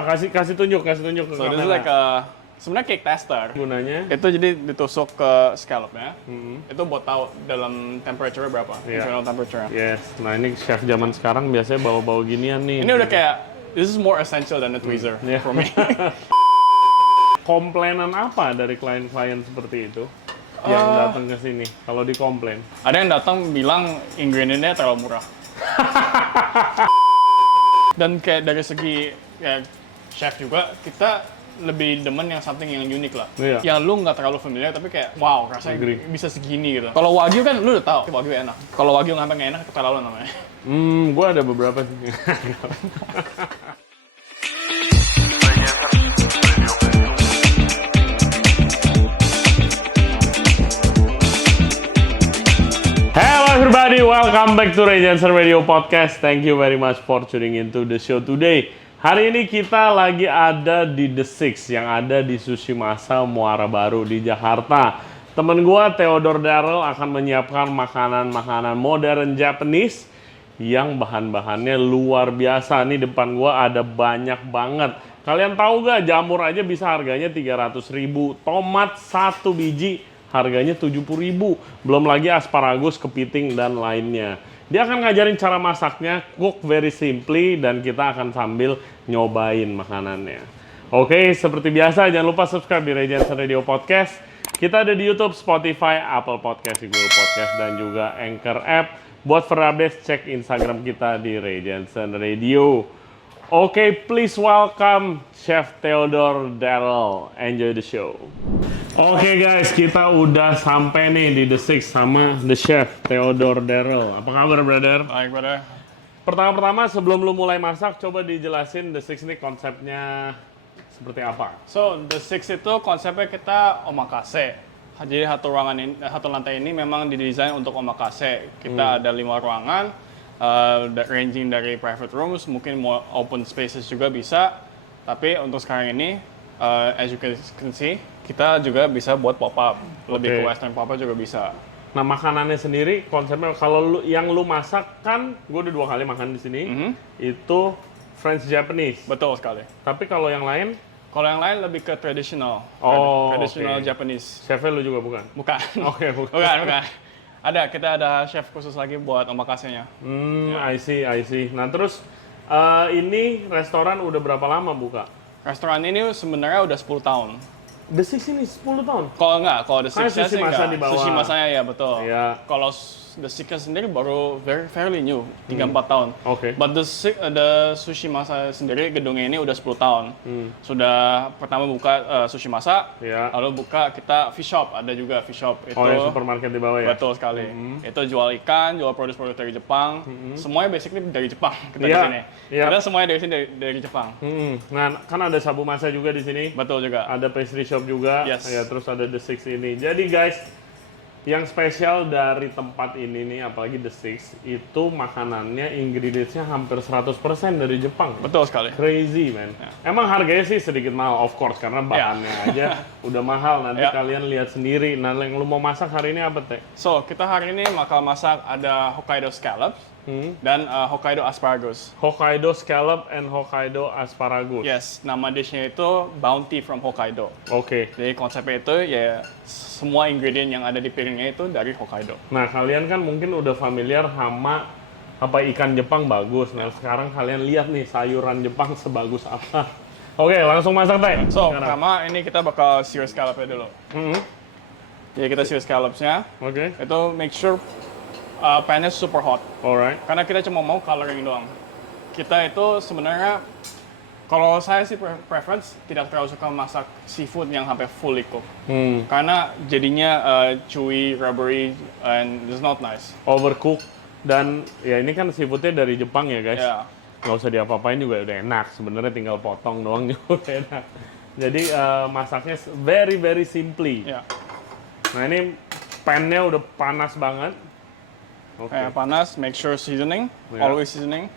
apa? Kasih tunjuk ke So kamera. this is like sebenarnya cake tester. Gunanya? Itu jadi ditusuk ke scallopnya. Itu buat tahu dalam temperature berapa, internal temperature. Yes. Nah ini chef zaman sekarang biasanya bawa ginian nih. Ini udah kayak this is more essential than the tweezer for me. Komplainan apa dari klien-klien seperti itu yang datang ke sini? Kalau dikomplain? Ada yang datang bilang ingredientnya terlalu murah. Dan kayak dari segi ya, chef juga kita lebih demen yang something yang unik lah. Iya. Yang lu nggak terlalu familiar tapi kayak wow rasanya bisa segini gitu. Kalau wagyu kan lu udah tahu wagyu enak. Kalau wagyu nggak enak keterlaluan namanya. Gue ada beberapa sih. Hello everybody, welcome back to Ray Jensen Radio Podcast. Thank you very much for tuning into the show today. Hari ini kita lagi ada di The Six yang ada di Sushi Masa Muara Baru di Jakarta. Temen gua Theodore Darrell akan menyiapkan makanan-makanan modern Japanese yang bahan-bahannya luar biasa. Nih depan gua ada banyak banget. Kalian tahu gak jamur aja bisa harganya 300.000, tomat 1 biji harganya 70.000, belum lagi asparagus, kepiting, dan lainnya. Dia akan ngajarin cara masaknya, cook very simply, dan kita akan sambil nyobain makanannya. Oke, seperti biasa, jangan lupa subscribe di Ray Jensen Radio Podcast. Kita ada di YouTube, Spotify, Apple Podcast, Google Podcast, dan juga Anchor App. Buat for updates, cek Instagram kita di Ray Jensen Radio. Oke, please welcome Chef Theodore Darrell. Enjoy the show. Oke guys, kita udah sampai nih di The Six sama The Chef Theodore Darrell. Apa kabar, brother? Baik, brother. Pertama-tama sebelum lu mulai masak, coba dijelasin The Six ini konsepnya seperti apa? So the Six itu konsepnya kita omakase. Jadi satu lantai ini memang didesain untuk omakase. Kita ada 5 ruangan, ranging dari private rooms, mungkin mau open spaces juga bisa. Tapi untuk sekarang ini, as you can see, kita juga bisa buat pop-up, lebih ke western pop-up juga bisa. Nah makanannya sendiri konsepnya kalau yang lu masak kan, gue udah 2 kali makan di sini, itu French Japanese. Betul sekali. Tapi kalau yang lain? Kalau yang lain lebih ke traditional, traditional Japanese. Chefnya lu juga bukan? Bukan. Oke, bukan. bukan. Kita ada chef khusus lagi buat omakase-nya. I see. Nah terus ini restoran udah berapa lama buka? Restoran ini sebenarnya udah 10 tahun. The Six ini 10 tahun? Kalau The Six Sushi sih Masa enggak. di bawah. Sushi Masanya ya betul. Iya. Kalau The Six sendiri baru fairly new, 3-4 tahun. Oke. But the Sushi Masa sendiri gedungnya ini udah 10 tahun. Sudah pertama buka Sushi Masa, Iya. lalu buka kita fish shop, ada juga fish shop. Itu Oh, yang supermarket di bawah ya? betul sekali. Itu jual ikan, jual produk-produk dari Jepang. Semuanya basically dari Jepang kita di Iya, sini. iya. Kita semuanya dari sini dari Jepang. Nah, kan ada Sabu Masa juga di sini. Betul juga. Ada pastry shop juga. Yes. Ya, terus ada The Six ini. Jadi guys, yang spesial dari tempat ini nih, apalagi The Six, itu makanannya, ingredients-nya hampir 100% dari Jepang. Betul sekali. Crazy, man. Emang harganya sih sedikit mahal, of course, karena bahannya aja udah mahal. Nanti kalian lihat sendiri. Nah, yang lu mau masak hari ini apa, Teh? So, kita hari ini bakal masak ada Hokkaido scallops dan Hokkaido asparagus. Hokkaido scallop and Hokkaido asparagus. Yes, nama dishnya itu Bounty from Hokkaido. Oke. Jadi konsepnya itu ya semua ingredient yang ada di piringnya itu dari Hokkaido. Nah, kalian kan mungkin udah familiar sama apa ikan Jepang bagus. Nah, sekarang kalian lihat nih sayuran Jepang sebagus apa. Oke, langsung masak, Teh. So, pertama ini kita bakal sear scallopnya dulu. Jadi kita sear scallopsnya, Oke. itu make sure pan-nya super hot. Alright. Karena kita cuma mau coloring doang. Kita itu sebenarnya, kalau saya sih preference tidak terlalu suka masak seafood yang sampai fully cook. Karena jadinya chewy, rubbery, and it's not nice. Overcook. Dan ya ini kan seafoodnya dari Jepang ya, guys. Ya. Nggak usah diapa-apain juga udah enak. Sebenarnya tinggal potong doang juga udah enak. Jadi masaknya very very simply. Ya. Nah ini pan-nya udah panas banget. Oke. Kayak panas, make sure seasoning, Ya. always seasoning.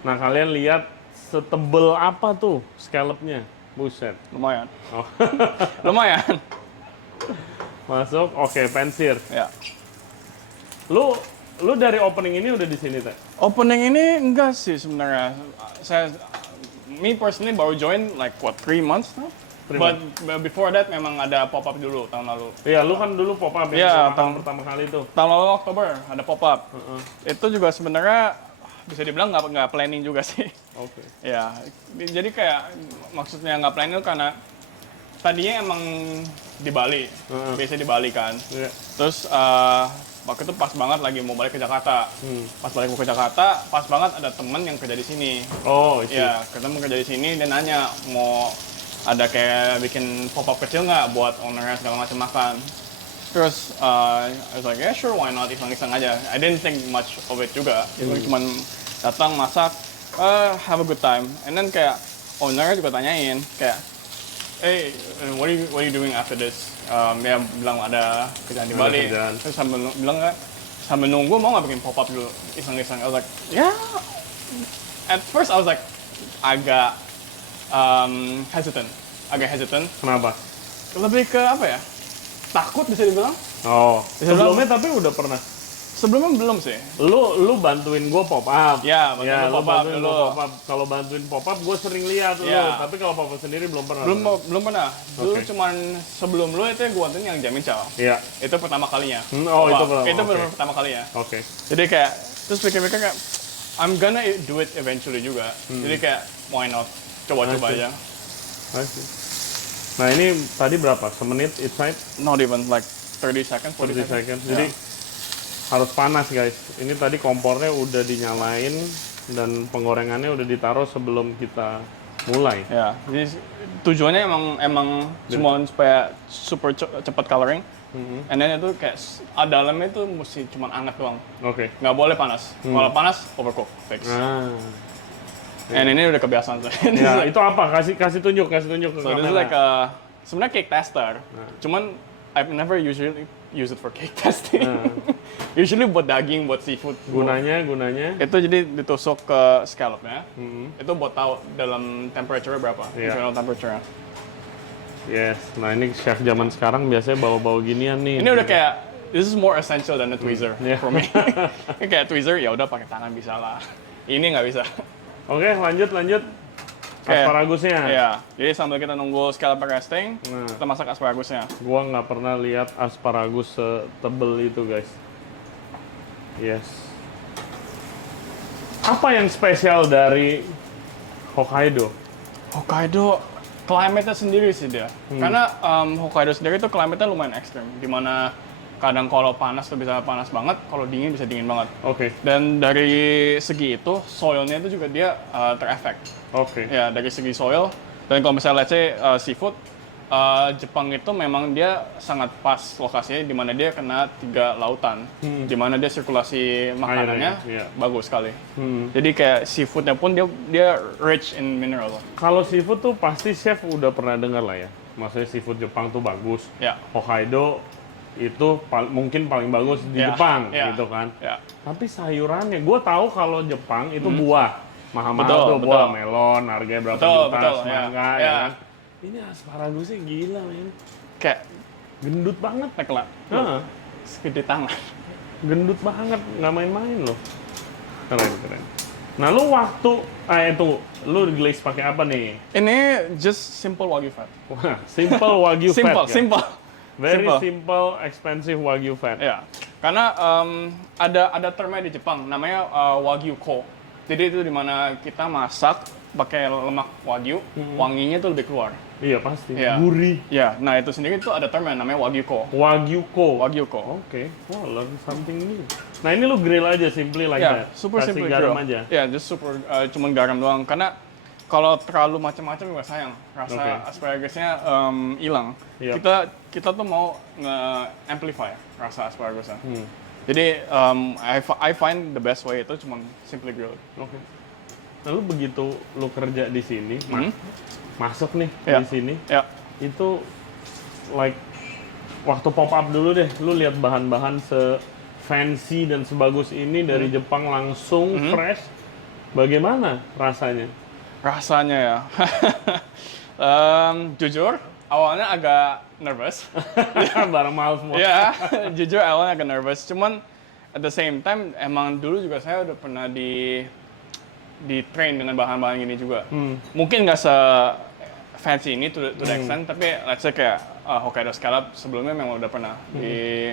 Nah kalian lihat setebel apa tuh scallopnya. Buset. Lumayan. Oh. Lumayan. Masuk. Oke, pan-sear. Ya. Lu dari opening ini udah di sini, Teh? Opening ini enggak sih sebenarnya. Saya me personally baru join like 3 months now. But before that memang ada pop up dulu tahun lalu. Iya, lu kan dulu pop up Iya, tahun pertama kali itu. Tahun lalu Oktober ada pop up. Itu juga sebenarnya bisa dibilang nggak planning juga sih. Oke. Ya, jadi kayak maksudnya nggak planning karena tadinya emang di Bali, biasanya di Bali kan. Iya. Terus waktu itu pas banget lagi mau balik ke Jakarta. Pas balik mau ke Jakarta, pas banget ada temen yang kerja di sini. Oh, iya. Ya, ketemu kerja di sini, dia nanya mau ada kayak bikin pop up kecil nggak buat ownernya segala macam makan. Terus I was like, yeah sure, why not, iseng-iseng aja. I didn't think much of it juga. Itu cuman datang masak, have a good time. And then kayak ownernya juga tanyain kayak, hey, what are you doing after this? Dia bilang ada kerjaan di Bali. Terus sambil nunggu mau nggak bikin pop up dulu, iseng-iseng. I was like, yeah. At first I was like agak hesitant. Kenapa? Lebih ke apa ya? Takut bisa dibilang. Oh, sebelumnya tapi udah pernah. Sebelumnya belum sih. Lu bantuin gue pop up. Ya, bantuin lu pop up bantuin dulu. gua pop up. Kalau bantuin pop up gue sering lihat lu, Ya. tapi kalau pop up sendiri belum pernah. Belum pernah. Dulu Oke. cuman sebelum lu itu gue bantuin yang Jamin Chow. Iya. Itu pertama kalinya. Oh, Pop itu up. pertama. Itu Oke. benar pertama kalinya. Oke. Jadi kayak terus pikir-pikir kayak I'm gonna do it eventually juga. Jadi kayak why not? Coba-coba I see. aja. I see. Nah ini tadi berapa? Semenit each side? Not even like 30 seconds, 40 40 seconds. seconds. Jadi harus panas guys. Ini tadi kompornya udah dinyalain dan penggorengannya udah ditaruh sebelum kita mulai. Ya, jadi tujuannya emang cuma supaya super cepat coloring. And then itu kayak dalamnya itu mesti cuma anget doang. Oke. Nggak boleh panas. Kalau panas overcook, fix. Ah. And ini udah kebiasaan saya. Ya, itu apa? Kasih tunjuk ke So this is kamera. like sebenarnya cake tester. Cuman I've never usually use it for cake testing. Usually buat daging, buat seafood. Gunanya Itu jadi ditusuk ke scallopnya. Itu buat tahu dalam temperature berapa. Iya. Internal temperature. yes. Nah, ini chef zaman sekarang biasanya bawa-bawa ginian nih. Ini udah kayak this is more essential than a tweezer Yeah. for me. Ini kayak tweezer ya udah pakai tangan bisa lah. Ini nggak bisa. Oke, lanjut. Oke. Asparagusnya. Iya. Jadi sambil kita nunggu scallop resting, Nah. kita masak asparagusnya. Gua nggak pernah lihat asparagus setebel itu, guys. Yes. Apa yang spesial dari Hokkaido? Hokkaido, climate-nya sendiri sih dia. Karena Hokkaido sendiri tuh climate-nya lumayan ekstrim. Dimana kadang kalau panas tuh bisa panas banget, kalau dingin bisa dingin banget. Oke. Dan dari segi itu, soil-nya itu juga dia terefek. Oke. Ya, dari segi soil. Dan kalau misalnya let's say Seafood, Jepang itu memang dia sangat pas lokasinya di mana dia kena 3 lautan. Di mana dia sirkulasi makanannya iya. bagus sekali. Jadi kayak seafoodnya pun dia rich in mineral. Kalau seafood tuh pasti chef udah pernah dengar lah ya. Maksudnya seafood Jepang tuh bagus. Ya. Hokkaido itu mungkin paling bagus di Ya, Jepang ya, gitu kan. ya. Tapi sayurannya, gue tahu kalau Jepang itu buah. Mahal-mahal Betul, tuh buah betul. melon, harganya berapa Betul, juta, betul, semangka ya. ya Ya. kan. Ini asparagusnya gila men. Kayak Gendut banget. tekla. Heeh. Segede tangan. Gendut banget, nggak main-main loh. Keren. Nah lu waktu, lu glaze pakai apa nih? Ini just simple wagyu fat. Wah, simple wagyu fat. Simple, kan? simple. Very Simple. simple, expensive wagyu fat. Ya, karena ada termnya di Jepang namanya wagyu ko. Jadi itu dimana kita masak pakai lemak wagyu, wanginya tuh lebih keluar. Iya pasti. Iya. Gurih. Ya, nah itu sendiri tuh ada termnya namanya wagyu ko. Wagyu ko. Wagyu ko. Oke. Wah, learn something new. Nah ini lu grill aja, simply like Ya, that. super Kasih simple garam grill. aja. Ya, just super cuman garam doang. Karena kalau terlalu macam-macam juga sayang. Rasa Oke. asparagusnya hilang. Iya. Kita tuh mau nge-amplify rasa asparagusnya. Hmm. Jadi I find the best way itu cuma simply grilled. Oke. Lalu begitu lu kerja di sini, masuk nih Ya. di sini, Ya. itu like waktu pop up dulu deh, lu lihat bahan-bahan fancy dan sebagus ini dari Jepang langsung fresh. Bagaimana rasanya? Rasanya ya. Jujur, awalnya agak nervous. Barang mahal semua. Ya, jujur awalnya agak nervous. Cuman at the same time, emang dulu juga saya udah pernah di train dengan bahan-bahan gini juga. Mungkin nggak se fancy ini to the extent, tapi let's say kayak Hokkaido Scallop sebelumnya memang udah pernah di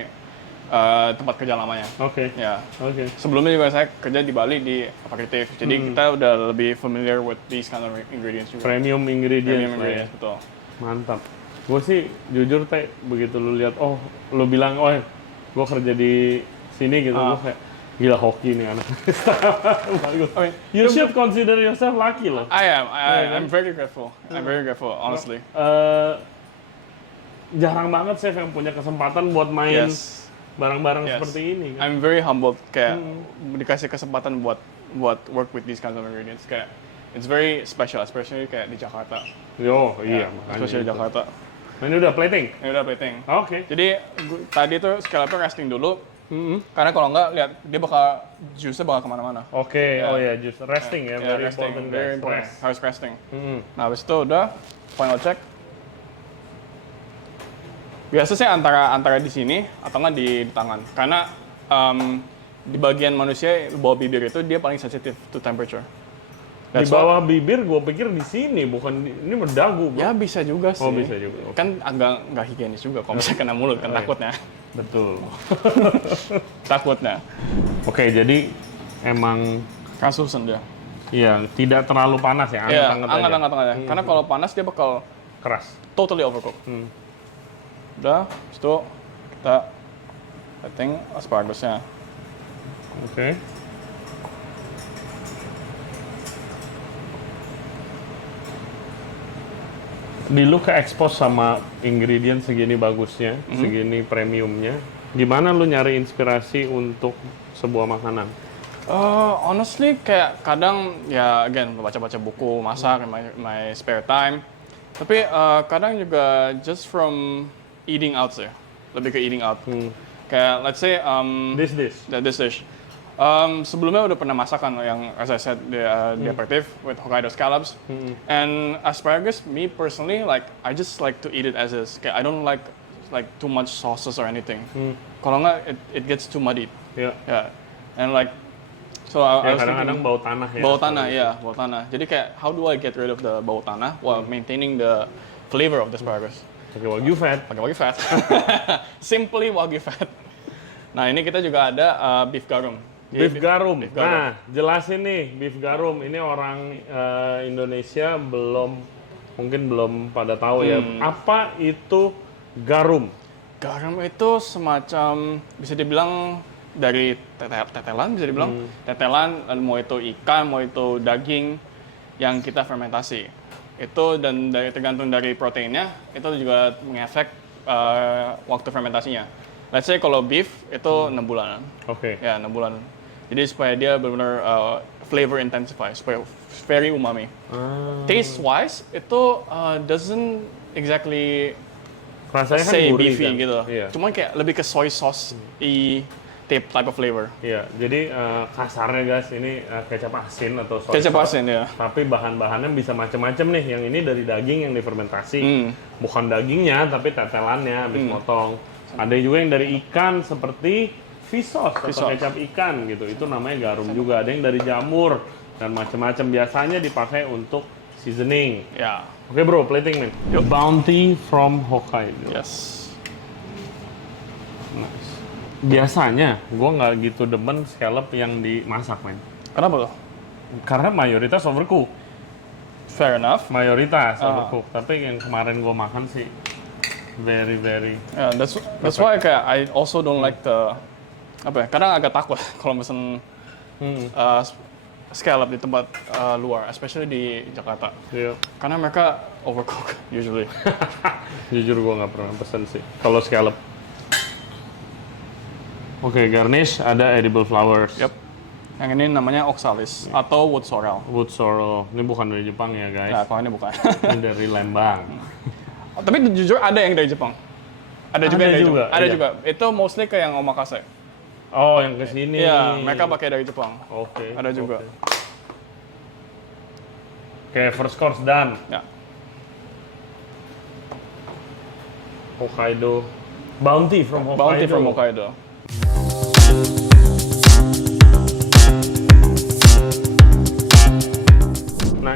tempat kerja lamanya. Oke. Ya. Oke. Sebelumnya juga saya kerja di Bali di aperitif, jadi kita udah lebih familiar with these kind of ingredients juga. Premium ingredients. Premium lah ya. ingredients, betul. Mantap. Gue sih jujur teh begitu lu lihat, lu bilang, gue kerja di sini gitu, gue kayak gila hoki nih anak. Bagus. I mean, You should consider yourself lucky loh. I'm very grateful. I'm very grateful, honestly. Jarang banget chef yang punya kesempatan buat main Yes. barang-barang Yes. seperti ini. Kan? I'm very humbled kayak dikasih kesempatan buat work with these kinds of ingredients. Kayak it's very special, especially kayak di Jakarta. Yo, iya. Yeah, makanya especially di itu. Jakarta. Nah, ini udah plating? Ini udah plating. Oke. Jadi tadi tuh scallopnya resting dulu. Karena kalau nggak lihat dia bakal juice-nya bakal kemana-mana. Oke, Yeah. oh ya, just resting ya, very resting, important very guys. important. Rest. Harus resting. Nah, habis itu udah final check. Biasanya antara di sini atau nggak di tangan. Karena di bagian manusia bawah bibir itu dia paling sensitive to temperature. Di bawah bibir, gue pikir di sini, bukan ini berdagu. Bro. Ya bisa juga sih. Oh, bisa juga. Kan agak nggak higienis juga kalau misalnya kena mulut kan takutnya. Betul. Takutnya. Oke, jadi emang Kasusan dia. iya tidak terlalu panas ya, Iya, anget-anget aja. aja. Karena kalau panas dia bakal Keras. totally overcook. Udah, habis itu kita setting asparagusnya. Oke. Di lu ke expose sama ingredient segini bagusnya, segini premiumnya. Gimana lu nyari inspirasi untuk sebuah makanan? Honestly kayak kadang ya again baca-baca buku masak in my spare time. Tapi kadang juga just from eating out sih. Lebih ke eating out. Kayak let's say This. this dish. Sebelumnya udah pernah masakan yang as I said di aperitif with Hokkaido scallops. And asparagus, me personally, like I just like to eat it as is. Kayak I don't like too much sauces or anything. Kalau nggak, it gets too muddy. Ya. Yeah. And like so I was Kadang-kadang thinking, bau tanah ya. bau tanah, ya, bau tanah. Jadi kayak how do I get rid of the bau tanah while maintaining the flavor of the asparagus? Pakai wagyu fat. Pakai wagyu fat. Simply wagyu fat. Nah, ini kita juga ada beef garum. Beef garum. Beef garum. Nah, jelasin nih beef garum. Ini orang Indonesia mungkin belum pada tahu ya. Apa itu garum? Garam itu semacam bisa dibilang dari tetelan, bisa dibilang tetelan, mau itu ikan, mau itu daging yang kita fermentasi. Itu dan tergantung dari proteinnya, itu juga mengefek waktu fermentasinya. Let's say kalau beef itu 6 bulan. Oke. Ya, 6 bulan. Jadi supaya dia benar-benar flavor intensify, supaya very umami. Taste wise itu doesn't exactly Rasanya kan say gurih beefy kan? gitu. Iya. Cuman kayak lebih ke soy sauce type of flavor. Iya, jadi kasarnya guys, ini kecap asin atau soy Kecap sauce. asin ya. Tapi bahan-bahannya bisa macam-macam nih. Yang ini dari daging yang difermentasi. Bukan dagingnya, tapi tetelannya habis motong. Ada juga yang dari ikan seperti fish sauce atau kecap ikan gitu. Itu namanya garum juga. Ada yang dari jamur dan macam-macam. Biasanya dipakai untuk seasoning. Ya. Oke bro, plating man. Bounty from Hokkaido. Yes. Nice. Biasanya gue nggak gitu demen scallop yang dimasak men. Kenapa tuh? Karena mayoritas overcook. Fair enough. Mayoritas overcook. Tapi yang kemarin gue makan sih very. Yeah, that's why kayak I also don't like the apa ya? Kadang agak takut kalau pesen scallop di tempat luar, especially di Jakarta. Iya. Karena mereka overcook usually. Jujur gue nggak pernah pesen sih. Kalau scallop. Oke, garnish ada edible flowers. Yep. Yang ini namanya oxalis atau wood sorrel. Wood sorrel. Ini bukan dari Jepang ya guys. Nah, kalau ini bukan. Ini dari Lembang. Tapi jujur ada yang dari Jepang. Ada juga yang dari juga, Jepang. Ada iya. juga. Itu mostly ke yang omakase. Oh, yang kesini. Iya, mereka pakai dari Jepang. Oke. Ada juga. Oke, first course done. Ya. Hokkaido. Bounty from Hokkaido. Bounty from Hokkaido.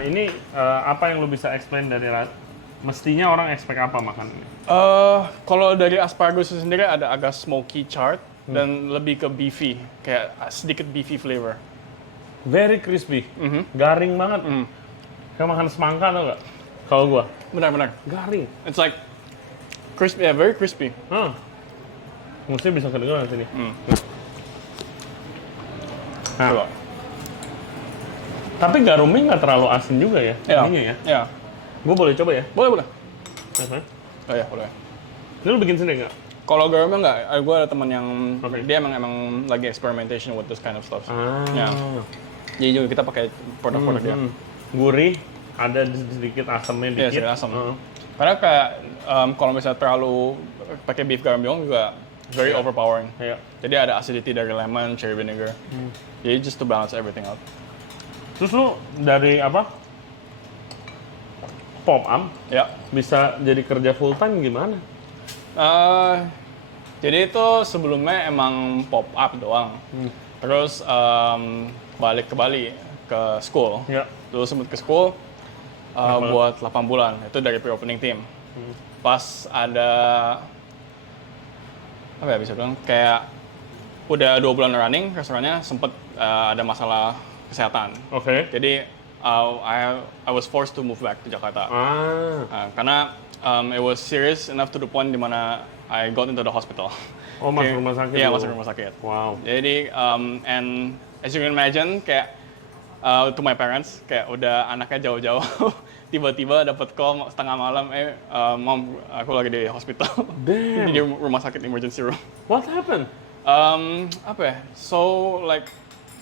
Nah ini apa yang lu bisa explain dari mestinya orang expect apa makan ini? Kalau dari asparagus itu sendiri ada agak smoky chard dan lebih ke beefy, kayak sedikit beefy flavor. Very crispy, garing banget. Kayak makan semangka tau gak? Kalau gua, Benar-benar. garing. It's like crispy, yeah, very crispy. Mesti bisa kedengeran sini. Coba. Tapi garumnya nggak terlalu asin juga ya, Ya. ininya ya. Ya. Gua boleh coba ya? Boleh. Oke. Oh ya, boleh. Ini lu bikin sendiri nggak? Kalau garumnya nggak, gue ada teman yang Oke. dia emang lagi experimentation with this kind of stuff. Ya. Ah. Jadi juga kita pakai produk-produk dia. Gurih, ada sedikit asamnya Iya, dikit. sedikit asam. Karena kayak kalau misalnya terlalu pakai beef garam juga very overpowering. Iya. Jadi ada acidity dari lemon, cherry vinegar. Jadi just to balance everything out. Terus lu dari apa? Pop up Ya. bisa jadi kerja full time gimana? Jadi itu sebelumnya emang pop up doang. Terus balik ke Bali ke school. Ya. Dulu sempat ke school buat 8 bulan. Itu dari pre-opening team. Pas ada apa ya bisa bilang kayak udah 2 bulan running restorannya sempet ada masalah kesehatan. Oke. Jadi I was forced to move back to Jakarta. Karena it was serious enough to the point dimana I got into the hospital. Oh, masuk rumah sakit. Iya, lu? masuk rumah sakit. Wow. Jadi and as you can imagine kayak to my parents kayak udah anaknya jauh-jauh tiba-tiba dapat call setengah malam mom aku lagi di hospital. Damn. Di rumah sakit emergency room. What happened? Apa ya? So like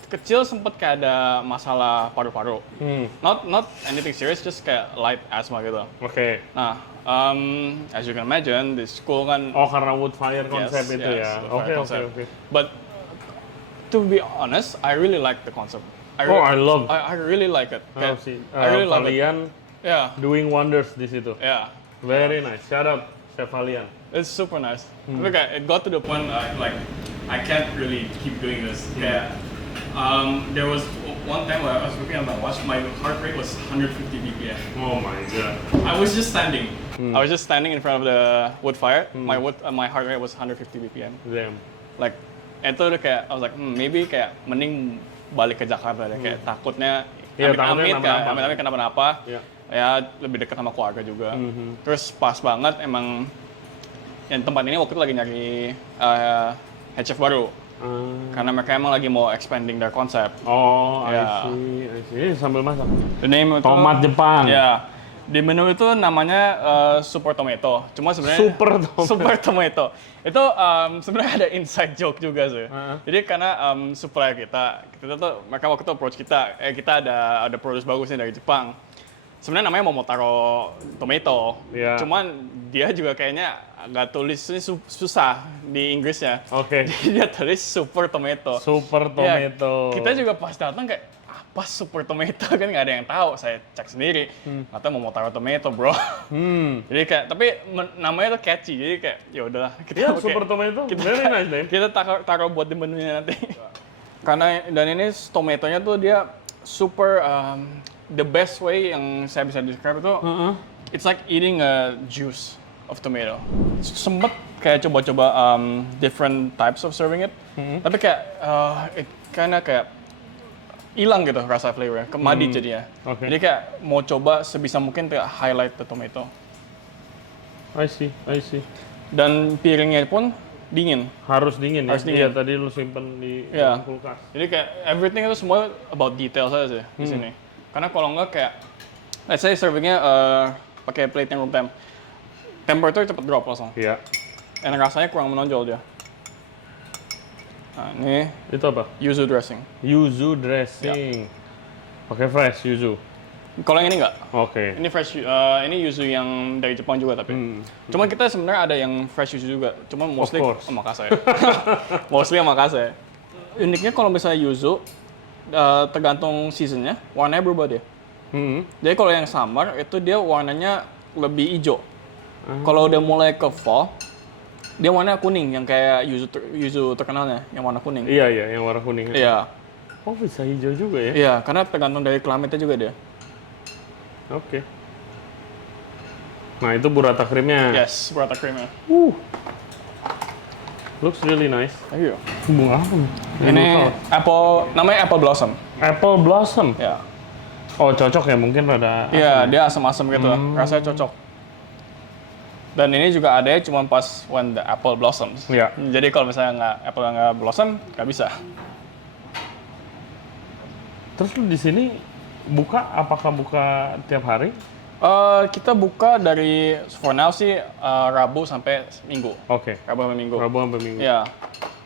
kecil sempet kayak ada masalah paru-paru. Not anything serious, just kayak light asthma gitu. Oke. Nah, as you can imagine, di school kan. Oh, karena wood fire konsep itu yes, ya. wood fire Oke. concept. But to be honest, I really like the concept. I really like it. Oh, Kayak, sih. I really love it. Valian Yeah, doing wonders di situ. yeah. Very nice. Shout out Chef Valian. It's super nice. Tapi kayak it got to the point I can't really keep doing this. Kayak there was one time where I was looking at my watch, my heart rate was 150 BPM. Oh my god. I was just standing. I was just standing in front of the wood fire. My heart rate was 150 BPM. Damn. Like itu udah kayak I was like maybe kayak mending balik ke Jakarta deh. Kayak takutnya Iya, amit-amit kenapa-napa. Iya. Ya lebih dekat sama keluarga juga. Terus pas banget emang yang tempat ini waktu itu lagi nyari head chef baru. Karena mereka emang lagi mau expanding their concept. Oh, Ya. I see. Ini sambil masak. The name itu, Tomat Jepang. Ya. Di menu itu namanya Super Tomato. Cuma sebenarnya Super Tomato. Itu sebenarnya ada inside joke juga sih. Jadi karena supplier kita tuh mereka waktu itu approach kita, kita ada produce bagus nih dari Jepang. Sebenarnya namanya Momotaro Tomato. Yeah. Cuman dia juga kayaknya agak tulisnya susah di Inggrisnya. Oke. Jadi dia tulis Super Tomato. Super Ya, Tomato. kita juga pas datang kayak apa Super Tomato kan nggak ada yang tahu. Saya cek sendiri. Atau Momotaro Tomato, bro. Jadi kayak tapi namanya tuh catchy. Jadi kayak ya udahlah kita Ya, pakai- Super Tomato. kita- Very nice, name. Kita taruh buat di menunya nanti. Karena dan ini tomatonya tuh dia super the best way yang saya bisa describe itu it's like eating a juice of tomato. Sempet kayak coba-coba different types of serving it, tapi kayak it kinda kayak hilang gitu rasa flavor, kemadit jadinya. Oke. Jadi kayak mau coba sebisa mungkin kayak highlight the tomato. I see. Dan piringnya pun dingin. Harus dingin ya? Harus dingin. Iya, tadi lu simpen di Iya. kulkas. Jadi kayak everything itu semua about detail saja sih di sini. Karena kalau enggak kayak let's say servingnya pakai plate yang room temp. Temperature cepet drop langsung. Iya. Dan rasanya kurang menonjol dia. Nah, ini Itu apa? yuzu dressing. Yuzu dressing. Pakai fresh yuzu. Kalau yang ini enggak. Oke. Ini fresh, ini yuzu yang dari Jepang juga tapi. Cuma kita sebenarnya ada yang fresh yuzu juga. Cuma mostly course. omakase. Mostly omakase. Uniknya kalau misalnya yuzu, tergantung seasonnya, warnanya berubah dia. Jadi kalau yang summer itu dia warnanya lebih hijau. Kalau udah mulai ke fall, dia warna kuning yang kayak yuzu terkenalnya, yang warna kuning. Iya, yang warna kuning. Iya. Oh, bisa hijau juga ya? Iya, karena tergantung dari klimatnya juga dia. Oke. Nah, itu burrata krimnya. Yes, burrata creamnya. Looks really nice. Thank you. Bunga apa nih? Ini namanya apple blossom. Apple blossom. Ya. Oh, cocok ya, mungkin rada Iya, dia asam-asam gitu. Rasanya cocok. Dan ini juga ada cuma pas when the apple blossoms. Iya. Jadi kalau misalnya apple nggak blossom, nggak bisa. Terus lu di sini apakah buka tiap hari? Kita buka dari for now sih Rabu sampai Minggu. Oke. Rabu sampai Minggu. Rabu sampai Minggu. Ya.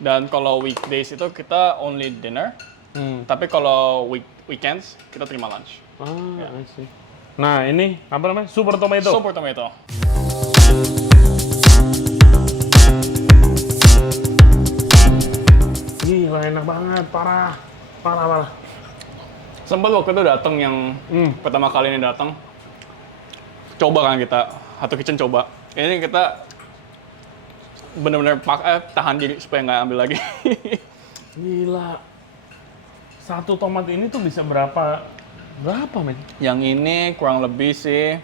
Dan kalau weekdays itu kita only dinner. Tapi kalau weekends kita terima lunch. I see. Nah, ini apa namanya? Super tomato. Super tomato. Gila, enak banget, parah. Sempat waktu itu datang yang pertama kali ini datang. Coba kan kita, Hatu Kitchen coba. Ini kita benar-benar tahan diri supaya nggak ambil lagi. Gila. Satu tomat ini tuh bisa berapa, men? Yang ini kurang lebih sih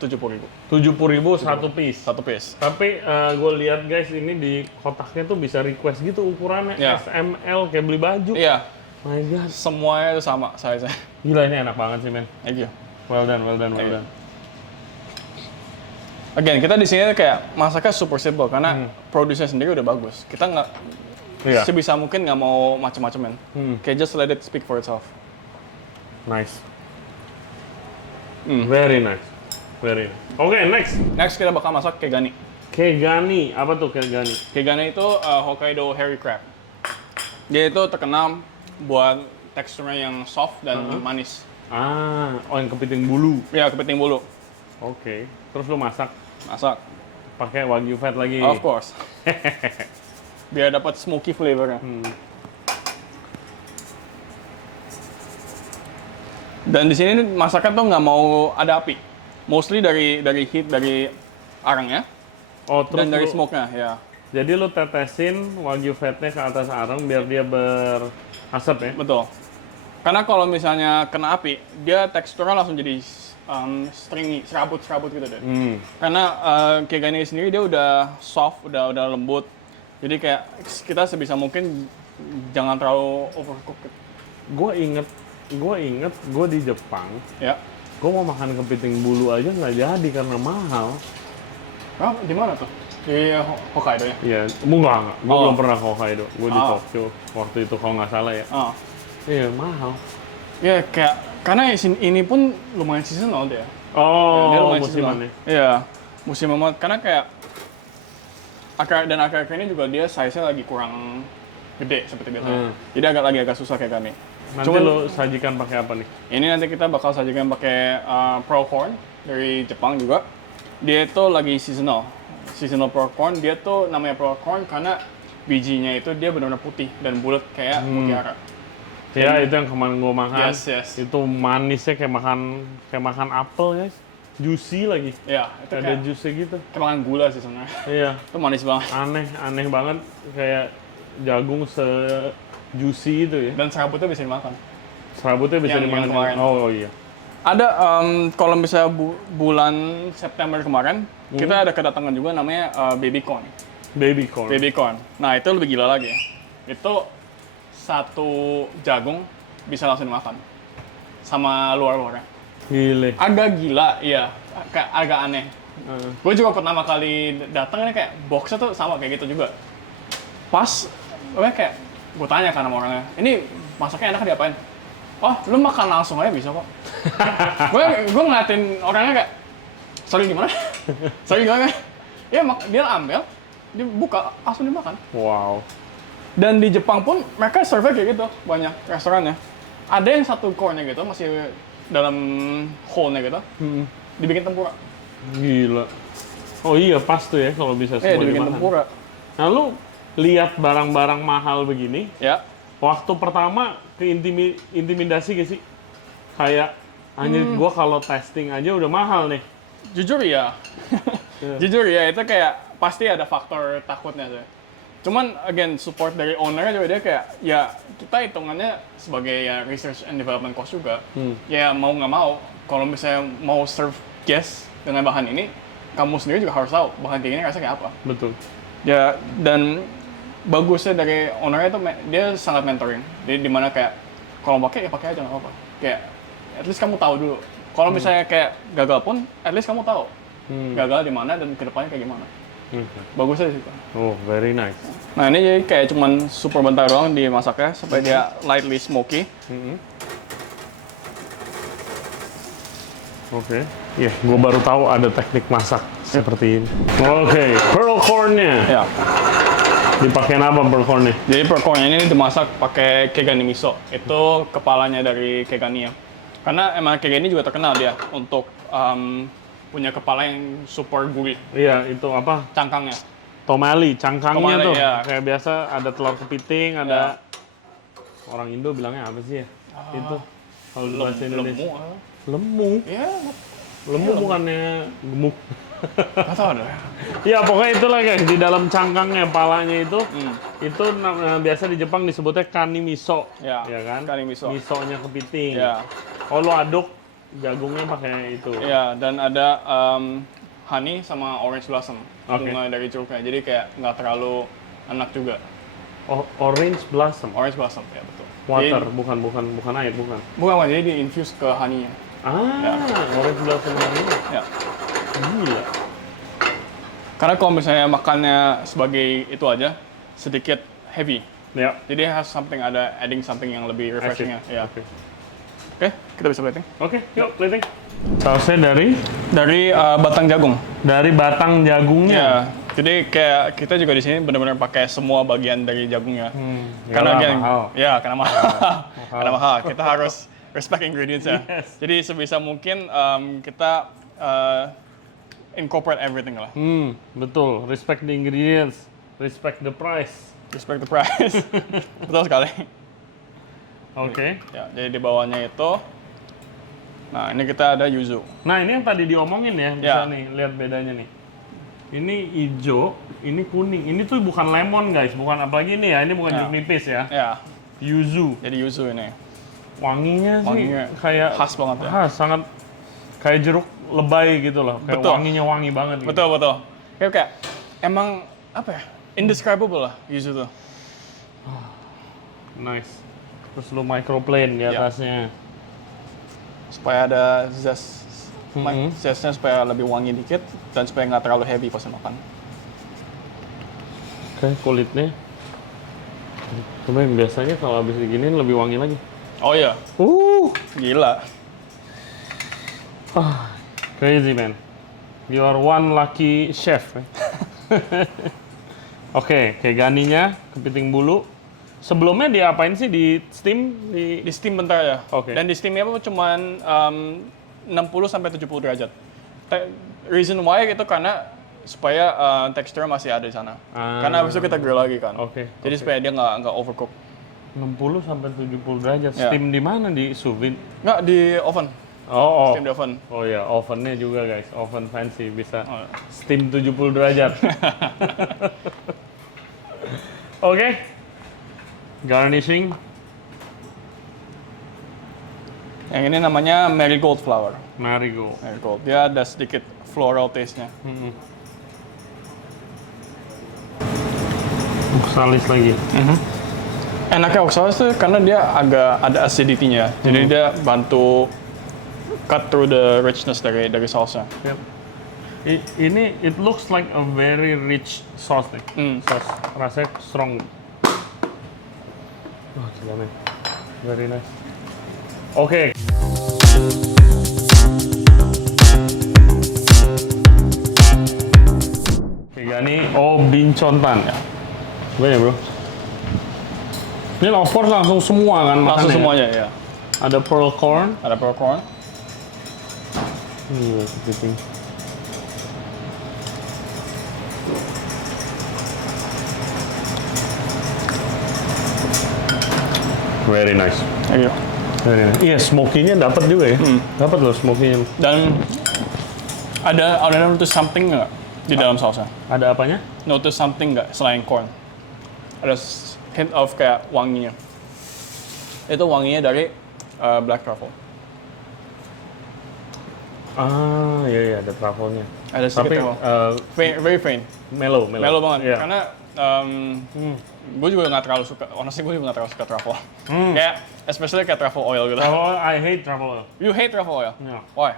70.000. 70.000 satu piece. Satu piece. Tapi gue lihat guys, ini di kotaknya tuh bisa request gitu ukurannya. Iya. SML kayak beli baju. Iya, My God. semuanya itu sama size-nya. Gila, ini enak banget sih, men. Thank you. Well done. Thank you. Again, kita di sini kayak masaknya super simple karena produce sendiri udah bagus. Kita nggak sebisa mungkin nggak mau macam-macam, men. Kayak just let it speak for itself. Nice. Very nice. Oke, next. Next kita bakal masak kegani. Kegani, apa tuh kegani? Kegani itu Hokkaido hairy crab. Dia itu terkenal buat teksturnya yang soft dan manis. Yang kepiting bulu. Ya, kepiting bulu. Oke. Terus lu masak pakai wagyu fat lagi. Of course. Biar dapat smoky flavornya. Dan di sini masaknya tuh nggak mau ada api. Mostly dari heat dari arangnya Oh, terus dan dari smoke-nya, ya. Jadi lu tetesin wagyu fatnya ke atas arang biar dia berasap ya? Betul. Karena kalau misalnya kena api, dia teksturnya langsung jadi stringy, serabut gitu deh. Karena kegani sendiri dia udah soft, udah lembut. Jadi kayak kita sebisa mungkin jangan terlalu overcook. Gue inget gue di Jepang. Ya. Gue mau makan kepiting bulu aja nggak jadi karena mahal. Oh, di mana tuh? Di Hokkaido ya? Iya, enggak. Gue belum pernah ke Hokkaido. Gue di Tokyo waktu itu kalau nggak salah ya. Iya, mahal. Ya kayak karena ini pun lumayan seasonal dia. Dia lumayan musimannya. Iya, musim banget. Karena kayak akhir-akhir ini juga dia size-nya lagi kurang gede seperti biasa. Jadi agak susah kayak gani. Nanti lo sajikan pakai apa nih? Ini nanti kita bakal sajikan pakai pearl corn dari Jepang juga. Dia itu lagi seasonal pearl corn. Dia tuh namanya pearl corn karena bijinya itu dia benar-benar putih dan bulat kayak mutiara. Ya, itu yang kemarin gue makan. Yes. Itu manisnya kayak makan apel, guys. Juicy lagi. Iya, itu ada kayak jusnya gitu. Kayak makan gula sih sebenarnya. Iya. Itu manis banget. Aneh banget, kayak jagung juicy itu ya. Dan serabutnya bisa dimakan. Serabutnya bisa Yang dimakan. kemarin. Oh iya. Ada kalau misalnya bulan September kemarin kita ada kedatangan juga namanya baby corn. Baby corn. Nah itu lebih gila lagi. Itu satu jagung bisa langsung dimakan sama luar-luarnya. Gile. Agak gila, iya. Agak aneh. Gue juga pertama kali datang ini kayak boxnya tuh sama kayak gitu juga. Pas, kayak gue tanya kan sama orangnya, ini masaknya enak diapain? Oh, lu makan langsung aja bisa kok. gue ngeliatin orangnya kayak, sorry gimana? Ya dia ambil, dia buka, langsung dimakan. Wow. Dan di Jepang pun mereka serve kayak gitu, banyak restorannya. Ada yang satu core-nya gitu, masih dalam hole-nya gitu, dibikin tempura. Gila. Oh iya, pas tuh ya kalau bisa semua dibikin dimakan. tempura. Nah, lu lihat barang-barang mahal begini, Ya. waktu pertama intimidasi gak sih? Kayak, anjir gua kalau testing aja udah mahal nih. Jujur ya. Jujur ya, itu kayak pasti ada faktor takutnya tuh. Cuman again support dari ownernya juga dia kayak ya kita hitungannya sebagai ya research and development cost juga. Ya mau nggak mau kalau misalnya mau serve guest dengan bahan ini, kamu sendiri juga harus tahu bahan kayak gini rasanya kayak apa. Betul. Ya, dan bagusnya dari ownernya itu dia sangat mentoring. Jadi dimana kayak kalau pakai ya pakai aja nggak apa-apa. Kayak at least kamu tahu dulu. Kalau misalnya kayak gagal pun, at least kamu tahu gagal di mana dan kedepannya kayak gimana. Bagusnya di situ. Oh, very nice. Nah ini jadi kayak cuman super bentar doang dimasaknya supaya dia lightly smoky. Oke. Iya, gue baru tahu ada teknik masak seperti ini. Oke, pearl corn-nya. Ya. Dipakein apa pearl corn-nya? Jadi pearl corn ini dimasak pakai kegani miso. Itu kepalanya dari kegani ya. Karena emang kegani juga terkenal dia untuk punya kepala yang super gurih. Iya, itu apa? Cangkangnya. Tomali, cangkangnya Tomali, tuh. iya. Kayak biasa ada telur kepiting, ada orang Indo bilangnya apa sih ya? Itu kalau di bahasa Indonesia. Lemu. Iya. Lemu bukannya gemuk. Gak tau deh. Ya pokoknya itulah guys, di dalam cangkangnya, palanya itu biasa di Jepang disebutnya kani miso, Ya, kan? kani miso. Misonya kepiting. Ya. Oh lo aduk jagungnya pakai itu. Iya, dan ada honey sama orange blossom, bunga dari jeruknya. Jadi kayak nggak terlalu enak juga. Oh, orange blossom. Orange blossom, ya betul. Water, Jadi, bukan air, bukan. bukan, jadi di infuse ke honey-nya. Orange blossom ini. Ya. Gila. Karena kalau misalnya makannya sebagai itu aja, sedikit heavy. Ya. Jadi harus adding something yang lebih refreshing-nya. Ya. Oke, Kita bisa plating. Oke, yuk plating. Sausnya Dari batang jagung. dari batang jagungnya. Ya. Jadi kayak kita juga di sini benar-benar pakai semua bagian dari jagungnya. Karena mahal. karena mahal. Karena mahal. Kita harus respect ingredients ya. Yes. Jadi sebisa mungkin kita incorporate everything lah. Betul. Respect the ingredients, respect the price. Respect the price. Betul sekali. Oke. Ya, jadi di bawahnya itu, nah ini kita ada yuzu. Nah ini yang tadi diomongin ya, bisa Ya. nih lihat bedanya nih. Ini hijau, ini kuning. Ini tuh bukan lemon guys, bukan apalagi ini ya. Ini bukan jeruk nipis ya. Ya, Yuzu. jadi yuzu ini. Wanginya sih Wanginya kayak khas banget ya. sangat kayak jeruk lebay gitu loh. Kayak Betul. wanginya wangi banget. Gitu. Betul. Kayak emang apa ya? Indescribable lah yuzu tuh. Nice. Terus lu microplane di Ya. atasnya. Supaya ada zestnya supaya lebih wangi dikit dan supaya nggak terlalu heavy pas makan. Oke, kulitnya. Cuman biasanya kalau habis diginiin lebih wangi lagi. Oh iya, gila. Crazy man. You are one lucky chef. Oke, keganinya, kepiting bulu. Sebelumnya diapain sih? Di steam? Di steam bentar ya. Oke. Dan di steamnya pun cuman 60 sampai 70 derajat. Reason why itu karena supaya teksturnya masih ada di sana. Karena habis itu kita grill lagi kan. Oke. Jadi supaya dia nggak overcook. 60 sampai 70 derajat. Ya. Steam di mana? Di sous vide? Nggak di oven. Oh. Steam di oven. Oh ya, ovennya juga guys. Oven fancy bisa Oh. steam 70 derajat. Oke. Garnishing. Yang ini namanya marigold flower. Marigold. Marigold. Dia ada sedikit floral taste-nya. Oxalis lagi. Enaknya oxalis tuh karena dia agak ada acidity-nya. Jadi dia bantu cut through the richness dari sausnya. Yep. Ini it looks like a very rich sauce nih. Sauce rasanya strong. Wah, gila nih. Very nice. Oke. Kegani Obincontan. Gimana bro? Ini of course langsung semua kan Langsung makannya? semuanya ya. Ada pearl corn. Ada pearl corn. Kepiting. Very nice. Thank you. Very nice. Iya, smoky-nya dapat juga ya. Dapat loh smoky-nya. Dan ada notice something nggak di dalam sausnya? Ada apanya? Notice something nggak selain corn? Ada hint of kayak wanginya. Itu wanginya dari black truffle. Ah, iya ada truffle-nya. Ada sedikit Tapi truffle. Very faint. mellow. Mellow banget. Iya. Karena gue juga nggak terlalu suka, honestly gue juga nggak terlalu suka truffle. Kayak, especially kayak truffle oil gitu. Oh, I hate truffle oil. You hate truffle oil? Iya. Why?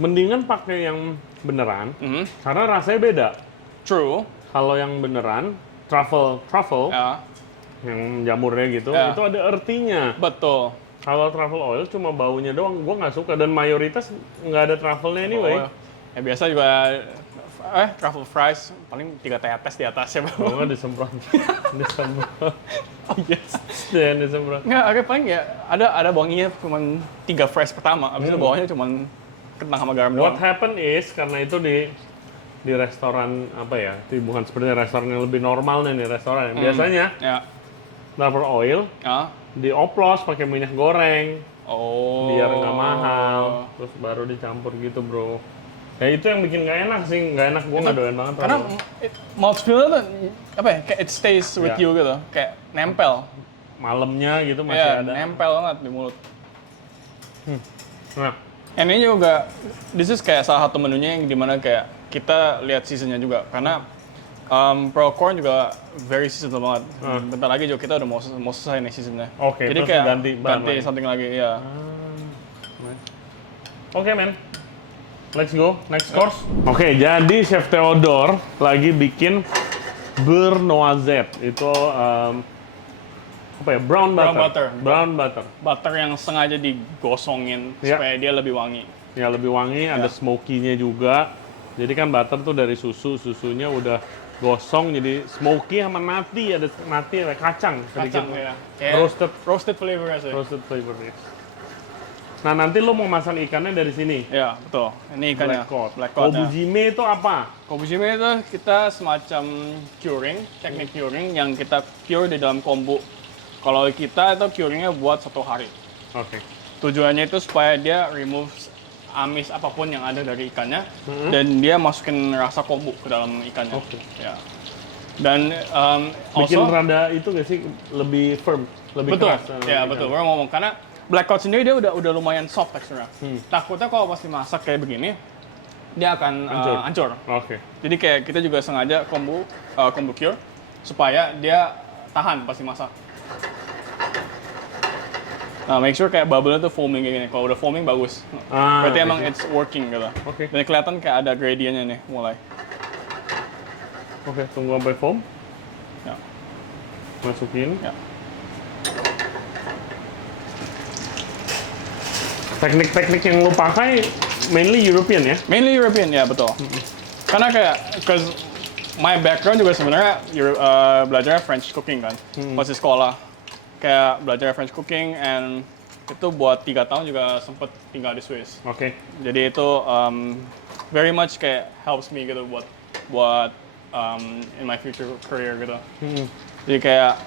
Mendingan pakai yang beneran, karena rasanya beda. True. Kalau yang beneran, truffle, Ya, yang jamurnya gitu, Ya. itu ada earthy-nya. betul. Kalau truffle oil cuma baunya doang, gue nggak suka. Dan mayoritas nggak ada truffle-nya anyway. Ya biasa juga truffle fries paling 3 tetes di atasnya. Kalau nggak disemprot. Disemprot. Oh yes. Dan disemprot. Nggak, oke paling ya ada wanginya cuma 3 fries pertama, abis itu bawahnya cuma kentang sama garam What doang. happen is, karena itu di restoran apa ya, bukan seperti restoran yang lebih normal nih restoran. Biasanya Ya. truffle oil Ya. dioplos pakai minyak goreng Oh. biar nggak mahal, terus baru dicampur gitu bro. Ya itu yang bikin nggak enak sih, nggak enak, gue nggak doyan banget. Karena mouthfeel tuh apa ya, kayak it stays with Ya. you gitu, kayak nempel. Malamnya gitu masih Ya, ada. nempel banget di mulut. Nah, And ini juga, this is kayak salah satu menunya yang dimana kayak kita lihat seasonnya juga, karena Pearl Corn juga very seasonal banget. Bentar lagi juga kita udah mau selesai nih seasonnya. Oke, Jadi terus kayak bahan ganti lagi. something lagi, ya. Oke men, let's go next course. Oke, jadi Chef Theodore lagi bikin beurre noisette. Itu apa ya? Brown butter. Brown butter. Butter yang sengaja digosongin Ya. supaya dia lebih wangi. Ya lebih wangi, ada smoky-nya juga. Jadi kan butter tuh dari susunya udah gosong jadi smoky sama nati, ada kacang sedikit. Kacang ya. Kayak roasted flavor sih. Roasted flavor ya. Nah nanti lo mau masak ikannya dari sini. Ya, betul. Ini ikannya. Black cod. Black cod. Kobujime itu apa? Kobujime itu kita semacam curing, teknik curing yang kita cure di dalam kombu. Kalau kita itu curingnya buat 1 hari. Oke. Tujuannya itu supaya dia remove amis apapun yang ada dari ikannya dan dia masukin rasa kombu ke dalam ikannya. Oke. Ya. Dan Bikin also, rada itu gak sih lebih firm, lebih betul. keras. Ya, betul. Gue ngomong karena black cod sendiri dia udah lumayan soft teksturnya. Takutnya kalau pas dimasak kayak begini dia akan hancur. Oke. Jadi kayak kita juga sengaja kombu cure supaya dia tahan pas dimasak. Nah, make sure kayak bubble-nya tuh foaming kayak gini. Kalau udah foaming bagus. Berarti emang it's working gitu. Oke. Dan kelihatan kayak ada gradientnya nih mulai. Oke, tunggu sampai foam. Ya. Masukin. Ya. Teknik-teknik yang lo pakai mainly European ya? Mainly European ya, betul. Karena kayak, cause my background juga sebenarnya belajar French cooking kan, pas di sekolah. Kayak belajar French cooking and itu buat 3 tahun juga sempet tinggal di Swiss. Oke. Jadi itu very much kayak helps me gitu buat in my future career gitu. Jadi kayak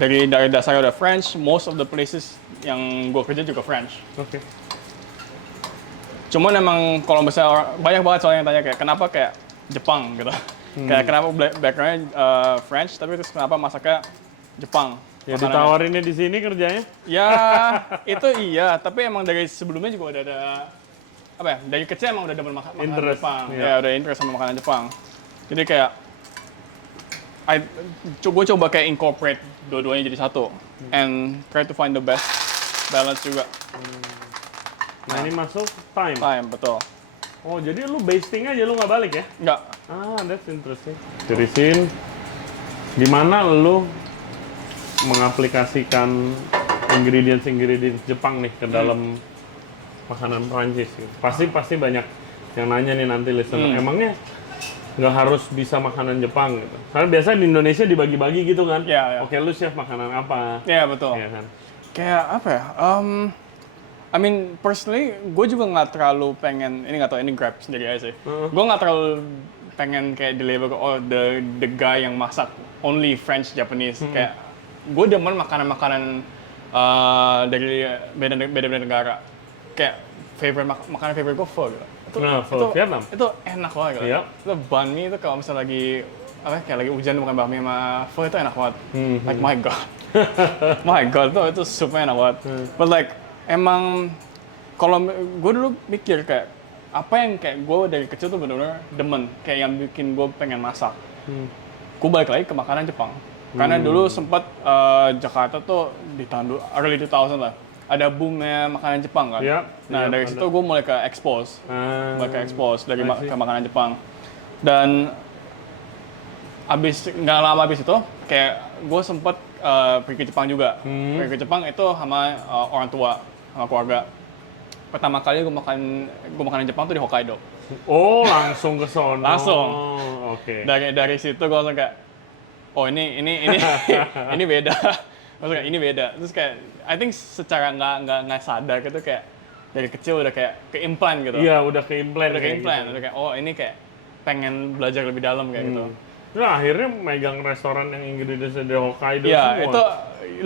dari dasarnya udah French, most of the places yang gue kerja juga French. Oke. Cuman emang kalau misalnya banyak banget soalnya yang tanya kayak kenapa kayak Jepang gitu. Kayak kenapa backgroundnya French tapi terus kenapa masaknya Jepang. Ya makanannya. ditawarinnya di sini kerjanya? Ya itu iya, tapi emang dari sebelumnya juga udah ada apa ya? Dari kecil emang udah demen makanan Interest, Jepang. iya. Ya udah interest sama makanan Jepang. Jadi kayak gue coba kayak incorporate dua-duanya jadi satu and try to find the best balance juga. Nah ini masuk thyme. Time, betul. Oh jadi lu basting aja, lu nggak balik ya? Enggak. Ah, that's interesting. Tirisin. Gimana lu mengaplikasikan ingredients Jepang nih ke dalam makanan Prancis? Gitu. Pasti banyak yang nanya nih nanti listener. Emangnya nggak harus bisa makanan Jepang gitu? Karena biasanya di Indonesia dibagi-bagi gitu kan? Iya, iya. Oke, lu chef makanan apa? Iya betul. Iya kan? Kayak apa ya? I mean personally, gue juga nggak terlalu pengen ini nggak tahu ini grab sendiri aja sih. Gue nggak terlalu pengen kayak di-label the guy yang masak only French Japanese. Kayak gue demen makanan-makanan dari beda-beda negara. Kayak makanan favorite gue pho gitu. Pho Vietnam. Itu enak banget gitu. Iya. Itu banh mi itu kalau misalnya lagi kayak lagi hujan makan banh mi sama pho itu enak banget. Like my god. My god, itu supnya enak banget. But like emang kalau gue dulu mikir kayak apa yang kayak gue dari kecil tuh benar-benar demen, kayak yang bikin gue pengen masak. Gue balik lagi ke makanan Jepang. Karena dulu sempat Jakarta tuh di tahun early 2000 lah, ada boomnya makanan Jepang kan. Nah dari situ gue mulai ke expose, dari ke makanan Jepang. Dan nggak lama abis itu, kayak gue sempat pergi ke Jepang juga. Pergi ke Jepang itu sama orang tua, sama keluarga. Pertama kali gue makanan Jepang tuh di Hokkaido. Oh, langsung ke sono. Langsung. Oke. Dari situ gue langsung kayak, oh ini ini beda. Maksudnya ini beda. Terus kayak, I think secara nggak sadar gitu kayak dari kecil udah kayak ke-implant gitu. Iya, udah ke-implant. Udah kayak, oh ini kayak pengen belajar lebih dalam kayak gitu. Nah, akhirnya megang restoran yang ingredientsnya di Hokkaido Iya, semua. itu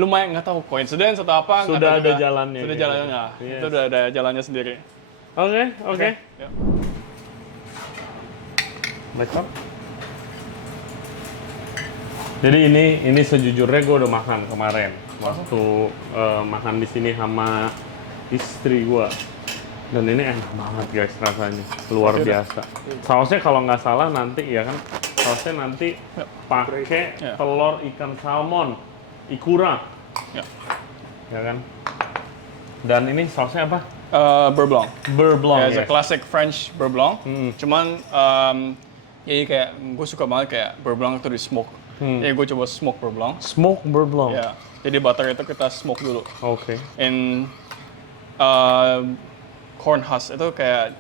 lumayan, nggak tahu coincidence atau apa. Sudah ada jalannya. Sudah gitu. jalannya, Yes. itu udah ada jalannya sendiri. Oke. Ya. Backup. Jadi ini sejujurnya gue udah makan kemarin waktu makan di sini sama istri gue. Dan ini enak banget guys rasanya, luar biasa. Sausnya kalau nggak salah nanti ya kan, sausnya nanti pakai telur ikan salmon, ikura, ya kan. Dan ini sausnya apa? Beurre blanc. Beurre blanc, Yeah, it's a classic French beurre blanc. Cuman jadi kayak gue suka banget kayak beurre blanc itu di smoke. Jadi gue coba smoke beurre blanc. Smoke beurre blanc. Ya, jadi butter itu kita smoke dulu. Oke. In corn husk itu kayak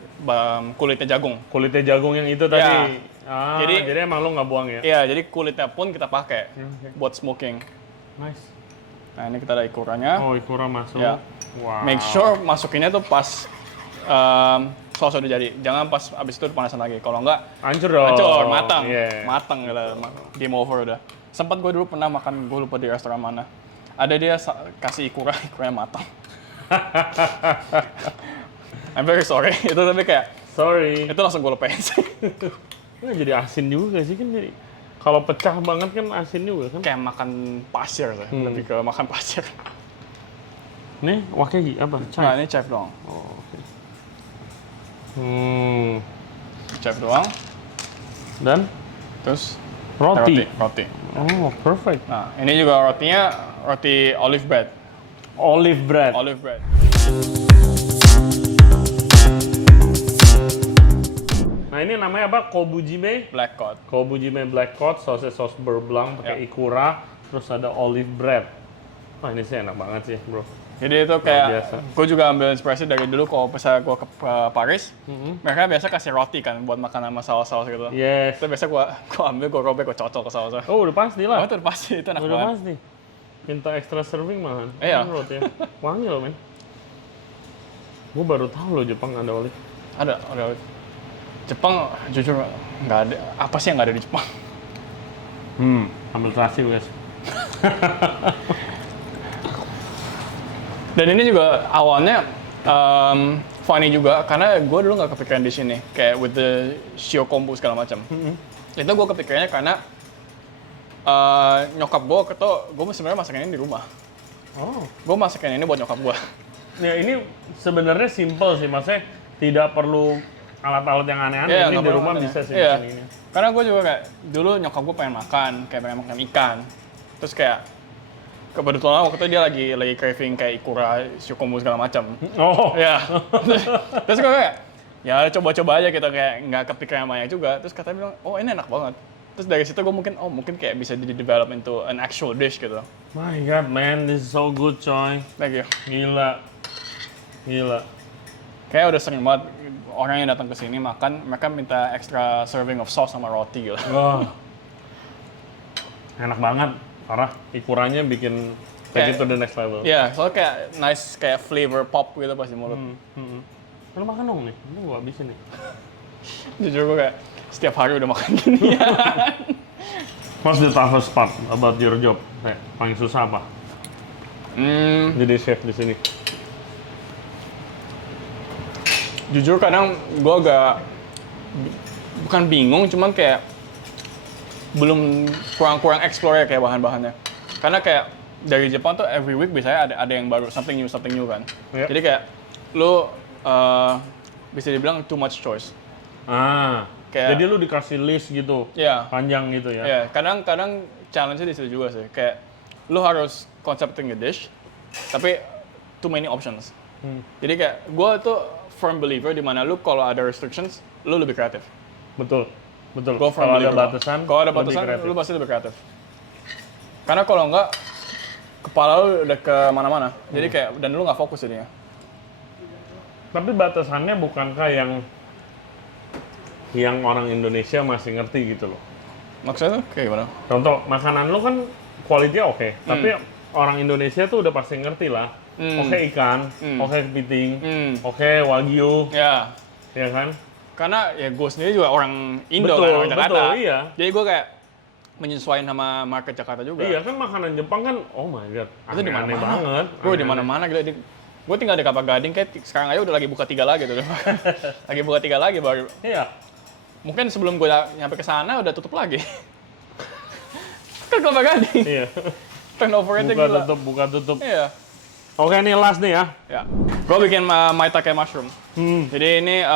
kulitnya jagung. Kulitnya jagung yang itu tadi. Ya. Jadi emang lo nggak buang ya? Iya, jadi kulitnya pun kita pakai buat smoking. Nice. Nah ini kita ada ikurannya. Oh, ikura masuk. Ya. Wow. Make sure masukinnya tuh pas saus udah jadi. Jangan pas abis itu dipanasin lagi. Kalau enggak, Hancur dong. hancur, matang. Yeah. Matang gitu. Game over udah. Sempat gue dulu pernah makan, gue lupa di restoran mana. Ada dia kasih ikuranya matang. I'm very sorry. Itu tapi kayak, Sorry. itu langsung gue lupain sih. Ini jadi asin juga sih kan jadi. Kalau pecah banget kan asin juga kan. Kayak makan pasir sih. Lebih ke makan pasir. Nih, wakegi apa? Nah Chai. ini chef doang. Oh, oke. Chef doang. Dan Terus roti. Roti. Oh, perfect. Nah ini juga rotinya roti olive bread. Olive bread. Olive bread. Nah, ini namanya apa? Kobujime. Black cod. Kobujime black cod, sausnya saus beurre blanc pakai ikura, terus ada olive bread. Wah, ini sih enak banget sih, bro. Jadi itu kayak, gue juga ambil inspirasi dari dulu kalau misalnya gue ke Paris, mereka biasa kasih roti kan buat makan sama saus-saus gitu. Yes. Itu biasa gue ambil, gue robek, gue cocok ke sausnya. Oh, udah pasti Oh lah. itu udah pasti, itu enak Udah banget. pasti. Minta extra serving malahan. Iya. Roti. Wangi loh, men. Gue baru tahu loh Jepang ada olive. Ada. Jepang jujur nggak ada. Apa sih yang nggak ada di Jepang? Ambil terasi guys. Dan ini juga awalnya funny juga karena gue dulu nggak kepikiran di sini kayak with the shio kombu segala macam. Itu gue kepikirannya karena nyokap gue sebenarnya masakin ini di rumah. Oh. Gue masakin ini buat nyokap gue. Ya ini sebenarnya simple sih, maksudnya tidak perlu alat-alat yang aneh-aneh. Iya, Ini nggak di perlu rumah aneh. bisa sih Iya. bikin ini. Karena gue juga kayak dulu nyokap gue pengen makan ikan. Terus kayak kebetulan waktu itu dia lagi craving kayak ikura, shukomu segala macam. Oh. Ya. Terus gue kayak ya coba-coba aja gitu kayak nggak kepikiran banyak juga. Terus katanya bilang, "Oh, ini enak banget." Terus dari situ gue mungkin kayak bisa di-develop into an actual dish gitu. My God, man, this is so good, coy. Thank you. Gila. Kayak udah sering banget orang yang datang ke sini makan, mereka minta extra serving of sauce sama roti gitu. Wah. Enak banget. Parah. Ikuranya bikin take it to the next level. Iya, soalnya kayak nice kayak flavor pop gitu pas di mulut. Lu makan dong nih. Ini gua habisin nih. Jujur gue kayak setiap hari udah makan gini. What's the toughest part about your job? Kayak paling susah apa? Jadi chef di sini. Jujur kadang gue agak bukan bingung, cuman kayak belum kurang explore ya kayak bahan-bahannya. Karena kayak dari Jepang tuh every week biasanya ada yang baru, something new kan. Yep. Jadi kayak lu bisa dibilang too much choice. Jadi lu dikasih list gitu, panjang gitu ya? Iya, kadang challenge-nya di situ juga sih. Kayak lu harus concepting a dish, tapi too many options. Jadi kayak gue tuh firm believer di mana lu kalau ada restrictions, lu lebih kreatif. Betul. Kalau ada batasan, lu pasti lebih kreatif. Karena kalau enggak, kepala lu udah kemana-mana. Jadi kayak, dan lu nggak fokus jadinya. Tapi batasannya bukankah yang orang Indonesia masih ngerti gitu loh? Maksudnya tuh kayak gimana? Contoh, makanan lu kan kualitasnya oke, tapi orang Indonesia tuh udah pasti ngerti lah. Oke ikan, oke kepiting, oke wagyu, ya kan? Karena ya gue sendiri juga orang Indo kan, orang Jakarta. Iya. Jadi gue kayak menyesuaikan sama market Jakarta juga. Iya kan, makanan Jepang kan, oh my god, itu aneh banget. Bro, di mana-mana gitu. Gue tinggal di Kelapa Gading, kayak sekarang aja udah lagi buka 3 lagi tuh. Lagi buka 3 lagi baru. Iya. Mungkin sebelum gue nyampe ke sana udah tutup lagi. Kan Kelapa Gading. Iya. Turnover-nya gila. Buka tutup. Iya. Oke, nih last nih ya. Ya. Gue bikin maitake mushroom. Jadi ini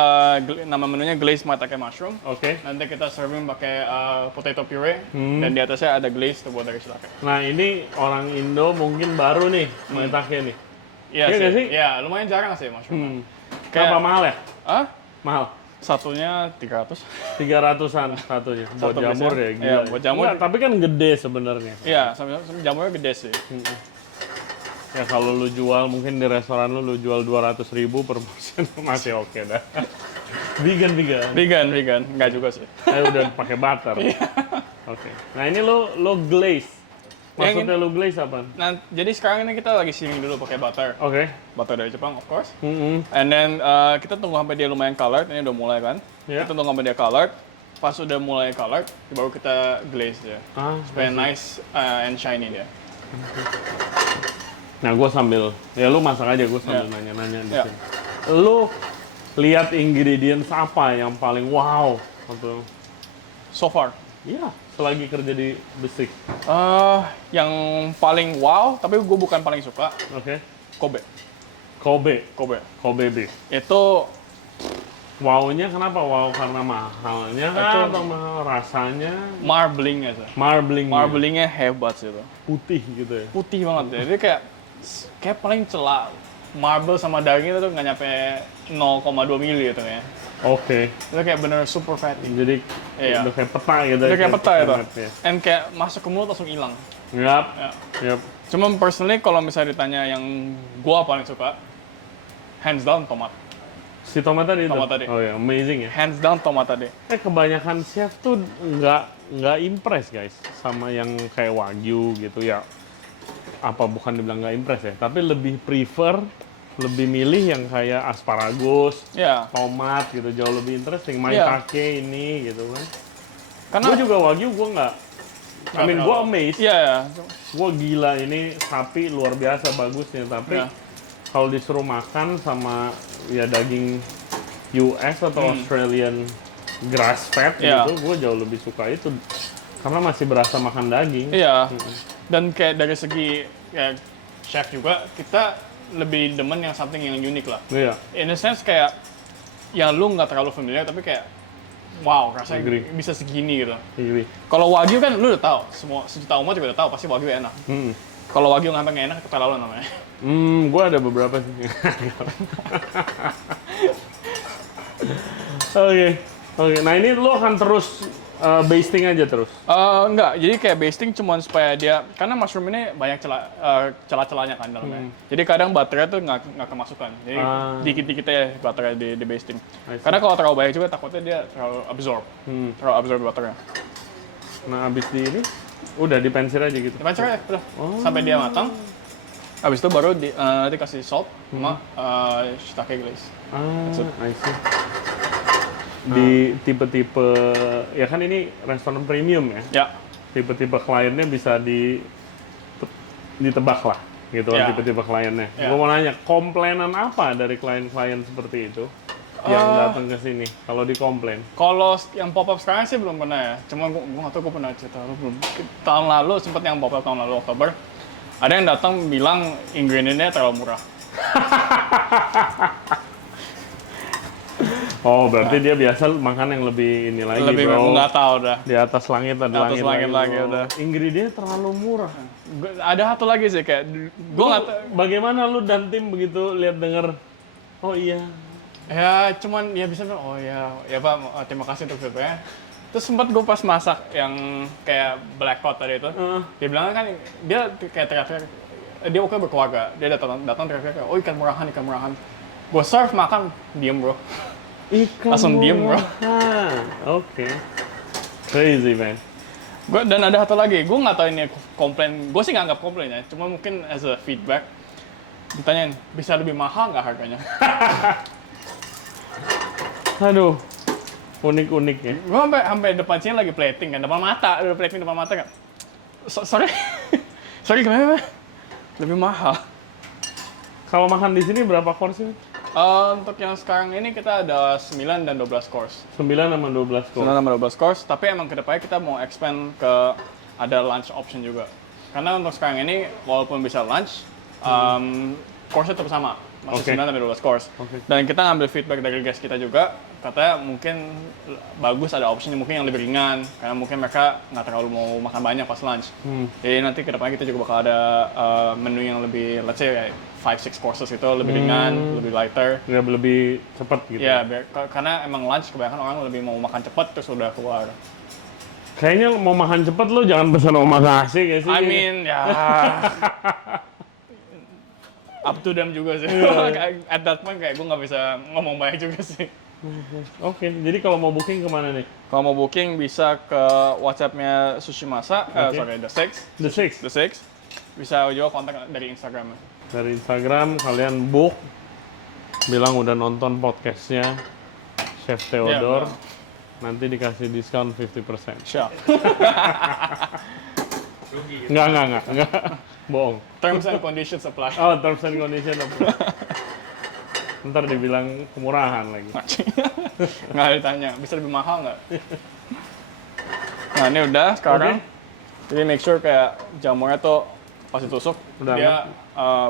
nama menunya glazed maitake mushroom. Oke. Nanti kita serving pakai potato puree dan di atasnya ada glaze terbuat dari shiitake. Nah, ini orang Indo mungkin baru nih maitake nih. Iya sih. Iya, lumayan jarang sih mushroom. Kenapa mahal ya? Mahal. Satunya 300. 300-an satunya. Buat jamur ya, gila. Iya, buat jamur. Tapi kan gede sebenarnya. Iya, jamurnya gede sih. Ya kalau lu jual mungkin di restoran lu jual 200.000 per portion masih oke dah. Vegan. Enggak juga sih. Udah pakai butter. Oke. Nah, ini lo glaze. Maksudnya lo glaze apa? Nah, jadi sekarang ini kita lagi searing dulu pakai butter. Oke. Butter dari Jepang, of course. And then kita tunggu sampai dia lumayan colored. Ini udah mulai kan? Kita tunggu sampai dia colored. Pas udah mulai colored, baru kita glaze ya. Supaya nice and shiny dia. Nah, gue sambil, ya lu masak aja, gue sambil nanya-nanya di sini. Lu lihat ingredients apa yang paling wow? Atau... So far? Iya, selagi kerja di Besik. Yang paling wow, tapi gue bukan paling suka. Oke. Kobe beef. Itu wow-nya kenapa? Wow karena mahalnya kan, atau mahal rasanya? Marblingnya sih. Marblingnya hebat sih itu. Putih gitu ya? Putih banget ya. Jadi kayak paling celak. Marble sama daging itu tuh nggak nyampe 0,2 mili gitu ya. Oke. Itu kayak bener super fatty. Jadi udah kayak peta gitu. Udah kayak peta itu. And kayak masuk ke mulut langsung hilang. Yap. Cuma personally kalau misalnya ditanya yang gua paling suka, hands down tomat. Si tomat tadi itu? Tomat tadi. Oh ya, amazing ya. Hands down tomat tadi. Kebanyakan chef tuh nggak impress guys sama yang kayak wagyu gitu ya. Apa bukan dibilang nggak impress ya, tapi lebih lebih milih yang kayak asparagus, tomat gitu, jauh lebih interesting. Maitake ini gitu kan. Karena gue juga wagyu, gue nggak, gue amazed. Gue gila, ini sapi luar biasa bagusnya, tapi kalau disuruh makan sama ya daging US atau Australian grass fed gitu, gue jauh lebih suka itu karena masih berasa makan daging. Dan kayak dari segi chef juga, kita lebih demen yang something yang unik lah. In a sense kayak yang lu nggak terlalu familiar, tapi kayak wow, rasanya bisa segini gitu. Kalau wagyu kan lu udah tahu, semua sejuta umat juga udah tahu pasti wagyu enak. Kalau wagyu nggak enak, keterlaluan namanya. Gue ada beberapa sih. Oke. Nah ini lu akan terus basting aja terus? Enggak, jadi kayak basting cuman supaya dia, karena mushroom ini banyak celah-celahnya kan dalamnya. Jadi kadang butternya tuh nggak kemasukan. Jadi dikit-dikit ya butternya di basting. Karena kalau terlalu banyak juga takutnya dia terlalu absorb butternya. Nah abis di ini, udah dipensir aja gitu? Dipensir aja, udah. Sampai dia matang. Abis itu baru nanti kasih salt sama shiitake glaze. I see. Di tipe-tipe, ya kan ini restoran premium ya? Tipe-tipe kliennya bisa ditebak lah gitu kan, tipe-tipe kliennya. Gue mau nanya, komplainan apa dari klien-klien seperti itu yang datang ke sini kalau dikomplain? Kalau yang pop-up sekarang sih belum pernah ya, cuma gue nggak tahu, gue pernah cerita belum. Tahun lalu sempat yang pop-up tahun lalu Oktober, ada yang datang bilang ingredientnya terlalu murah. Oh, berarti dia biasa makan yang lebih ini lagi, Lebih bro. nggak tahu dah. Di atas langit ada Di atas langit lagi bro. udah. Ingredientnya terlalu murah. Ada satu lagi sih kayak gue nggak tahu. Bagaimana lu dan tim begitu lihat denger? Oh iya. Ya cuman ya bisa bilang oh ya Pak terima kasih untuk feedbacknya. Terus sempat gue pas masak yang kayak black cod tadi itu, dia bilang kan dia kayak teriak-teriak, dia oke berkeluarga, dia datang teriak-teriak, oh ikan murahan. Gue serve makan diem bro. Ikan Langsung diem, bro. Oke. Crazy man. Dan ada satu lagi, gue nggak tahu ini komplain, gue sih nggak anggap komplain ya, cuma mungkin as a feedback, ditanyain bisa lebih mahal nggak harganya? Aduh, unik-unik ya. Gue sampai depan sini lagi plating kan, depan mata kan. Sorry, sorry gimana? Lebih mahal. Kalau makan di sini berapa course ini? Untuk yang sekarang ini kita ada 9 dan 12 course. 9 sama 12 9 course. sama 12 course, tapi emang kedepannya kita mau expand ke ada lunch option juga. Karena untuk sekarang ini, walaupun bisa lunch, course-nya tetap sama. Masih 9 sampai 12 course. Dan kita ngambil feedback dari guys kita juga, katanya mungkin bagus ada option mungkin yang lebih ringan, karena mungkin mereka nggak terlalu mau makan banyak pas lunch. Jadi nanti kedepannya kita juga bakal ada menu yang lebih, let's say kayak 5-6 courses itu, lebih ringan, lebih lighter. Ya, lebih cepat gitu. Ya, karena emang lunch kebanyakan orang lebih mau makan cepat terus udah keluar. Kayaknya mau makan cepet lo jangan pesan omakase ya sih. I mean, ya up to them juga sih. At that point kayak gue nggak bisa ngomong banyak juga sih. Oke, jadi kalau mau booking kemana nih? Kalau mau booking bisa ke WhatsApp-nya Sushimasa, sorry, The Six. Bisa juga kontak dari Instagram. Dari Instagram kalian book, bilang udah nonton podcastnya Chef Theodore, nanti dikasih diskon 50%. Siap. Enggak. Bohong. Terms and conditions apply. Oh, terms and conditions apply. Ntar dibilang kemurahan lagi. Nggak ditanya, bisa lebih mahal nggak? Nah ini udah sekarang. Jadi make sure kayak jamurnya tuh pas ditusuk, Udah dia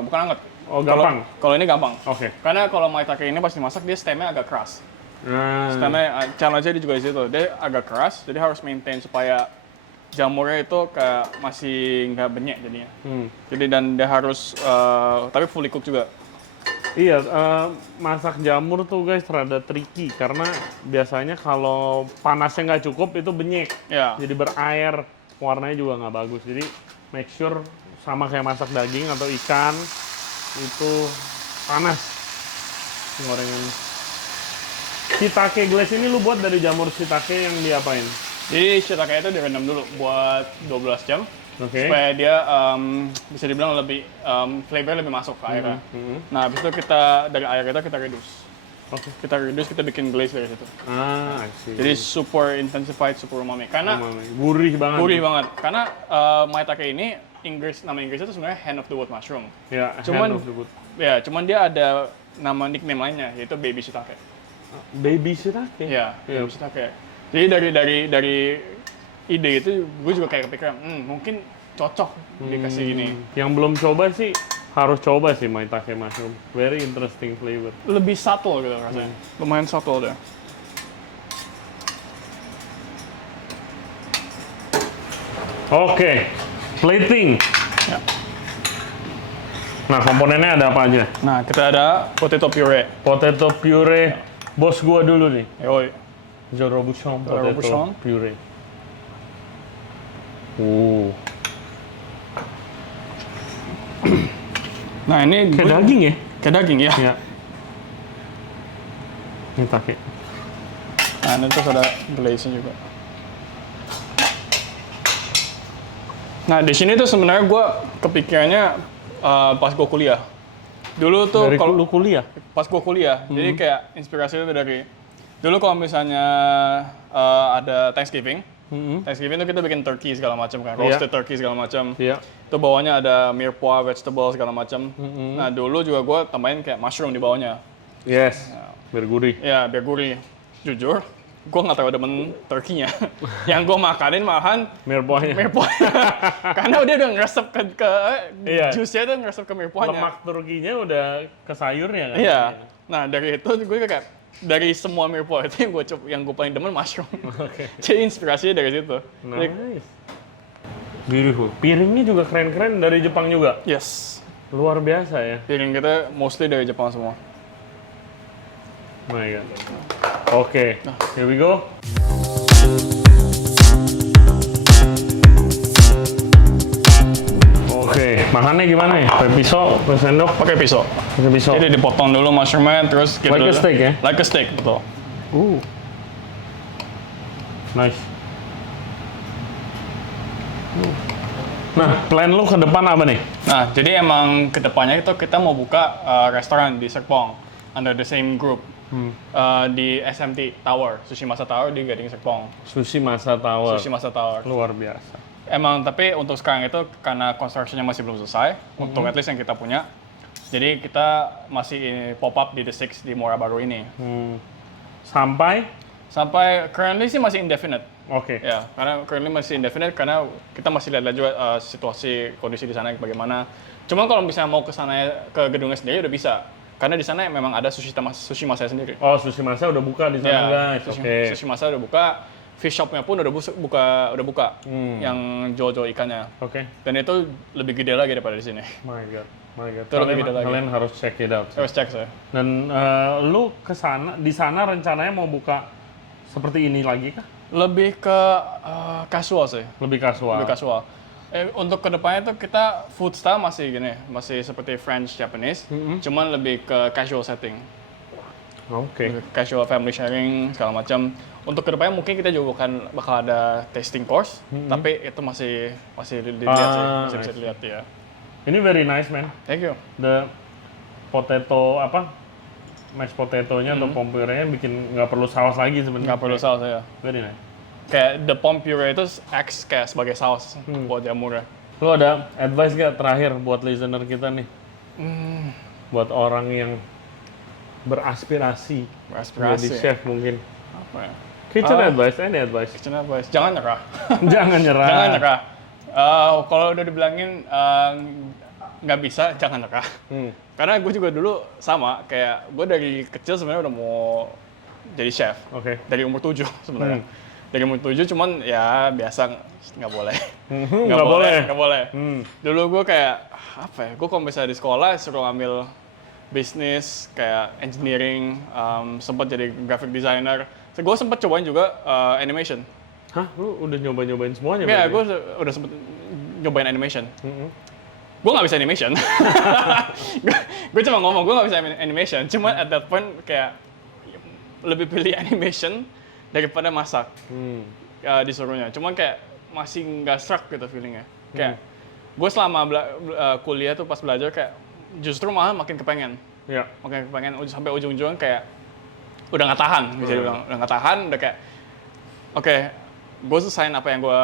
bukan anget. Oh, gampang? Kalau ini gampang. Oke. Karena kalau maitake ini pas dimasak, dia stemnya agak keras. Nah, Stemnya, challenge-nya dia juga di situ. Dia agak keras, jadi harus maintain supaya jamurnya itu kayak masih nggak benyek jadinya. Jadi dan dia harus, tapi fully cook juga. iya, masak jamur tuh guys rada tricky karena biasanya kalau panasnya nggak cukup itu benyek. Ya. Jadi berair, warnanya juga nggak bagus. Jadi make sure sama kayak masak daging atau ikan itu panas gorengannya. Shiitake glaze ini lu buat dari jamur shiitake yang diapain? Jadi shiitake itu direndam dulu buat 12 jam. Oke. Supaya dia bisa dibilang lebih flavor lebih masuk ke airnya. Nah, habis itu kita dari air kita reduce. Oke. Kita reduce, kita bikin glaze dari situ. I see. Jadi super intensified, super umami. Karena Gurih banget. gurih banget. Karena maitake ini nama Inggrisnya itu sebenarnya hand of the wood mushroom. Ya, Cuman hand of the wood. ya, cuman dia ada nama nickname lainnya yaitu baby shiitake. Baby shiitake? Iya, baby shiitake. Jadi dari ide itu gue juga kayak kepikiran, mungkin cocok dikasih gini. Yang belum coba sih harus coba sih maitake mushroom. Very interesting flavor. Lebih subtle gitu rasanya. Lumayan subtle deh. Oke, plating. Ya. Nah, komponennya ada apa aja? Nah, kita ada potato puree. Potato puree, bos gua dulu nih. Yoi. Zoro Buchon Zoro potato Buchon. puree. Nah, ini Kayak daging ya? Kayak daging ya. Iya. Ini pakai. Nah, ini terus ada glaze-nya juga. Nah, di sini tuh sebenarnya gue kepikirannya pas gue kuliah. Dulu tuh Dari kalau lu kuliah? pas gue kuliah, jadi kayak inspirasinya tuh dari dulu kalau misalnya ada Thanksgiving, Thanksgiving tuh kita bikin turkey segala macam kan, roasted turkey segala macam. Iya. Itu bawahnya ada mirepoix, vegetable segala macam. Nah, dulu juga gue tambahin kayak mushroom di bawahnya. Yes. Biar gurih. Ya, biar gurih. Jujur, gue nggak terlalu demen turkey-nya. Yang gue makanin malahan Mirepoixnya. mirepoix. Karena dia udah ngeresep ke Iya. jusnya tuh ngeresep ke mirepoixnya. Lemak turkinya udah ke sayurnya kan? Iya. Nah, dari itu gue kayak dari semua meatball itu yang gue paling demen mushroom. Oke. Jadi inspirasinya dari situ. Jadi, Nice. Beautiful. Piringnya juga keren-keren dari Jepang juga. yes. Luar biasa ya. Piring kita mostly dari Jepang semua. My God. Oke, here we go. Oke, makannya gimana ya? Pakai pisau, pakai sendok, Pakai pisau. pakai pisau. Jadi dipotong dulu mushroomnya, terus kita Like a steak ya? Like a steak, betul. Nice. Nah, plan lu ke depan apa nih? Nah, jadi emang kedepannya itu kita mau buka restoran di Serpong under the same group. Di SMT Tower, Sushi Masa Tower di Gading Serpong. Sushi Masa Tower. Sushi Masa Tower. Luar biasa. Emang tapi untuk sekarang itu karena construction-nya masih belum selesai, untuk at least yang kita punya. Jadi kita masih pop up di The Six di Muara Baru ini. Sampai currently sih masih indefinite. Oke. Ya, karena currently masih indefinite karena kita masih lihat juga situasi kondisi di sana bagaimana. Cuma kalau misalnya mau ke sana ke gedungnya sendiri udah bisa. Karena di sana memang ada sushi masa sendiri. Oh, Sushi Masa udah buka di sana, guys. Oke. Sushi masa udah buka, fish shopnya pun udah buka, yang jual-jual ikannya. Oke. Dan itu lebih gede lagi daripada di sini. My God. My God. Itu lebih gede lagi. Kalian harus check it out. Harus cek saya. Dan lu ke sana, di sana rencananya mau buka seperti ini lagi kah? Lebih ke casual sih. Lebih kasual. Lebih casual. Untuk kedepannya tuh kita food style masih gini, masih seperti French, Japanese, cuman lebih ke casual setting. Oke. Casual family sharing segala macam. Untuk kedepannya mungkin kita juga bakal ada tasting course, tapi itu masih dilihat sih, masih bisa dilihat ya. Ini very nice, man. Thank you. The potato mashed potato-nya atau pom puree-nya bikin nggak perlu saus lagi sebenarnya. Nggak perlu saus ya. Very nice. Kayak the pom puree itu acts kayak sebagai saus buat jamurnya. Lu ada advice gak terakhir buat listener kita nih? Buat orang yang beraspirasi jadi chef mungkin. Apa ya? Kitchen advice, any advice? Kitchen advice. Jangan nyerah. Jangan nyerah. Jangan nyerah. Kalau udah dibilangin nggak bisa, jangan nyerah. Karena gue juga dulu sama, kayak gue dari kecil sebenarnya udah mau jadi chef. Oke. Dari umur 7 sebenarnya. Dari umur 7 cuman ya biasa nggak boleh. Nggak boleh. Dulu gue kayak apa ya? Gue kalau misalnya di sekolah suruh ngambil bisnis kayak engineering, sempat jadi graphic designer. So, gue sempat cobain juga animation. Hah? Lu udah nyobain semuanya? Ya, berarti? gue udah sempet nyobain animation. Gue nggak bisa animation. Gue cuma ngomong gue nggak bisa animation. Cuma at that point kayak lebih pilih animation daripada masak disuruhnya. Cuman kayak masih nggak struck gitu feelingnya. Kayak gue selama kuliah tuh pas belajar kayak justru malah makin kepengen. Iya. Makin kepengen sampai ujung-ujung kayak udah nggak tahan. Bisa dibilang udah nggak tahan. Udah kayak oke, gue selesain apa yang gue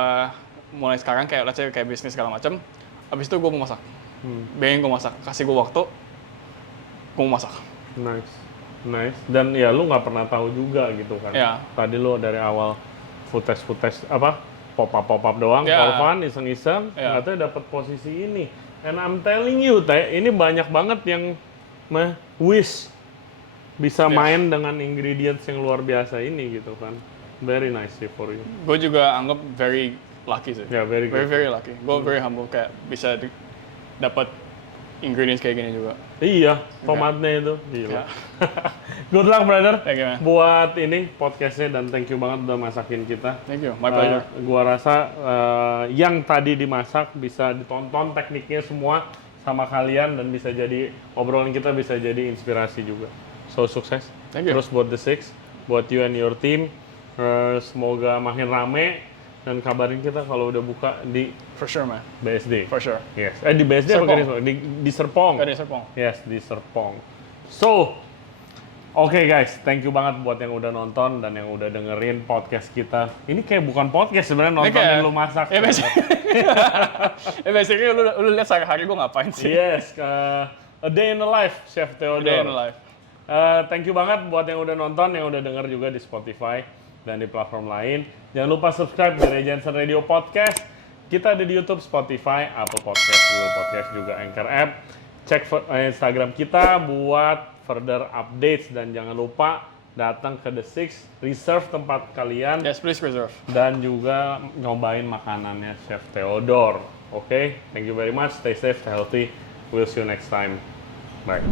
mulai sekarang kayak let's say kayak bisnis segala macam. Abis itu gue mau masak. Pengen gue masak. Kasih gue waktu, gue mau masak. Nice. Dan ya lu nggak pernah tahu juga gitu kan. Ya. Tadi lu dari awal food test pop up doang, Ya. for fun, iseng-iseng, Ya. ternyata dapat posisi ini. And I'm telling you, ini banyak banget yang wish bisa main dengan ingredients yang luar biasa ini gitu kan. Very nice sih for you. Gue juga anggap very lucky sih. Ya, very good. Very lucky. Gue very humble kayak bisa dapat ingredients kayak gini juga. Iya, tomatnya itu. Gila. Ya. Good luck, brother. Thank you, man. Buat ini podcastnya dan thank you banget udah masakin kita. Thank you. My pleasure. Gua rasa yang tadi dimasak bisa ditonton tekniknya semua sama kalian dan bisa jadi obrolan kita bisa jadi inspirasi juga. So sukses. Thank you. Terus buat The Six, buat you and your team, semoga makin rame dan kabarin kita kalau udah buka di For sure, man. BSD. For sure. Yes. Di BSD apa Serpong. di Serpong? Gak ada Serpong. Yes, di Serpong. So, oke guys, thank you banget buat yang udah nonton dan yang udah dengerin podcast kita. Ini kayak bukan podcast sebenarnya, nontonin lu masak. Ya basically lu lihat sehari-hari gue ngapain sih. Yes, a day in the life, Chef Theodore. Day in the life. Thank you banget buat yang udah nonton, yang udah denger juga di Spotify dan di platform lain. Jangan lupa subscribe di Ray Jensen Radio Podcast. Kita ada di YouTube, Spotify, Apple Podcast, Google Podcast, juga Anchor App. Cek Instagram kita buat further updates dan jangan lupa datang ke The Six, reserve tempat kalian, Yes, please reserve. dan juga nyobain makanannya Chef Theodore. Oke, thank you very much. Stay safe, stay healthy. We'll see you next time. Bye.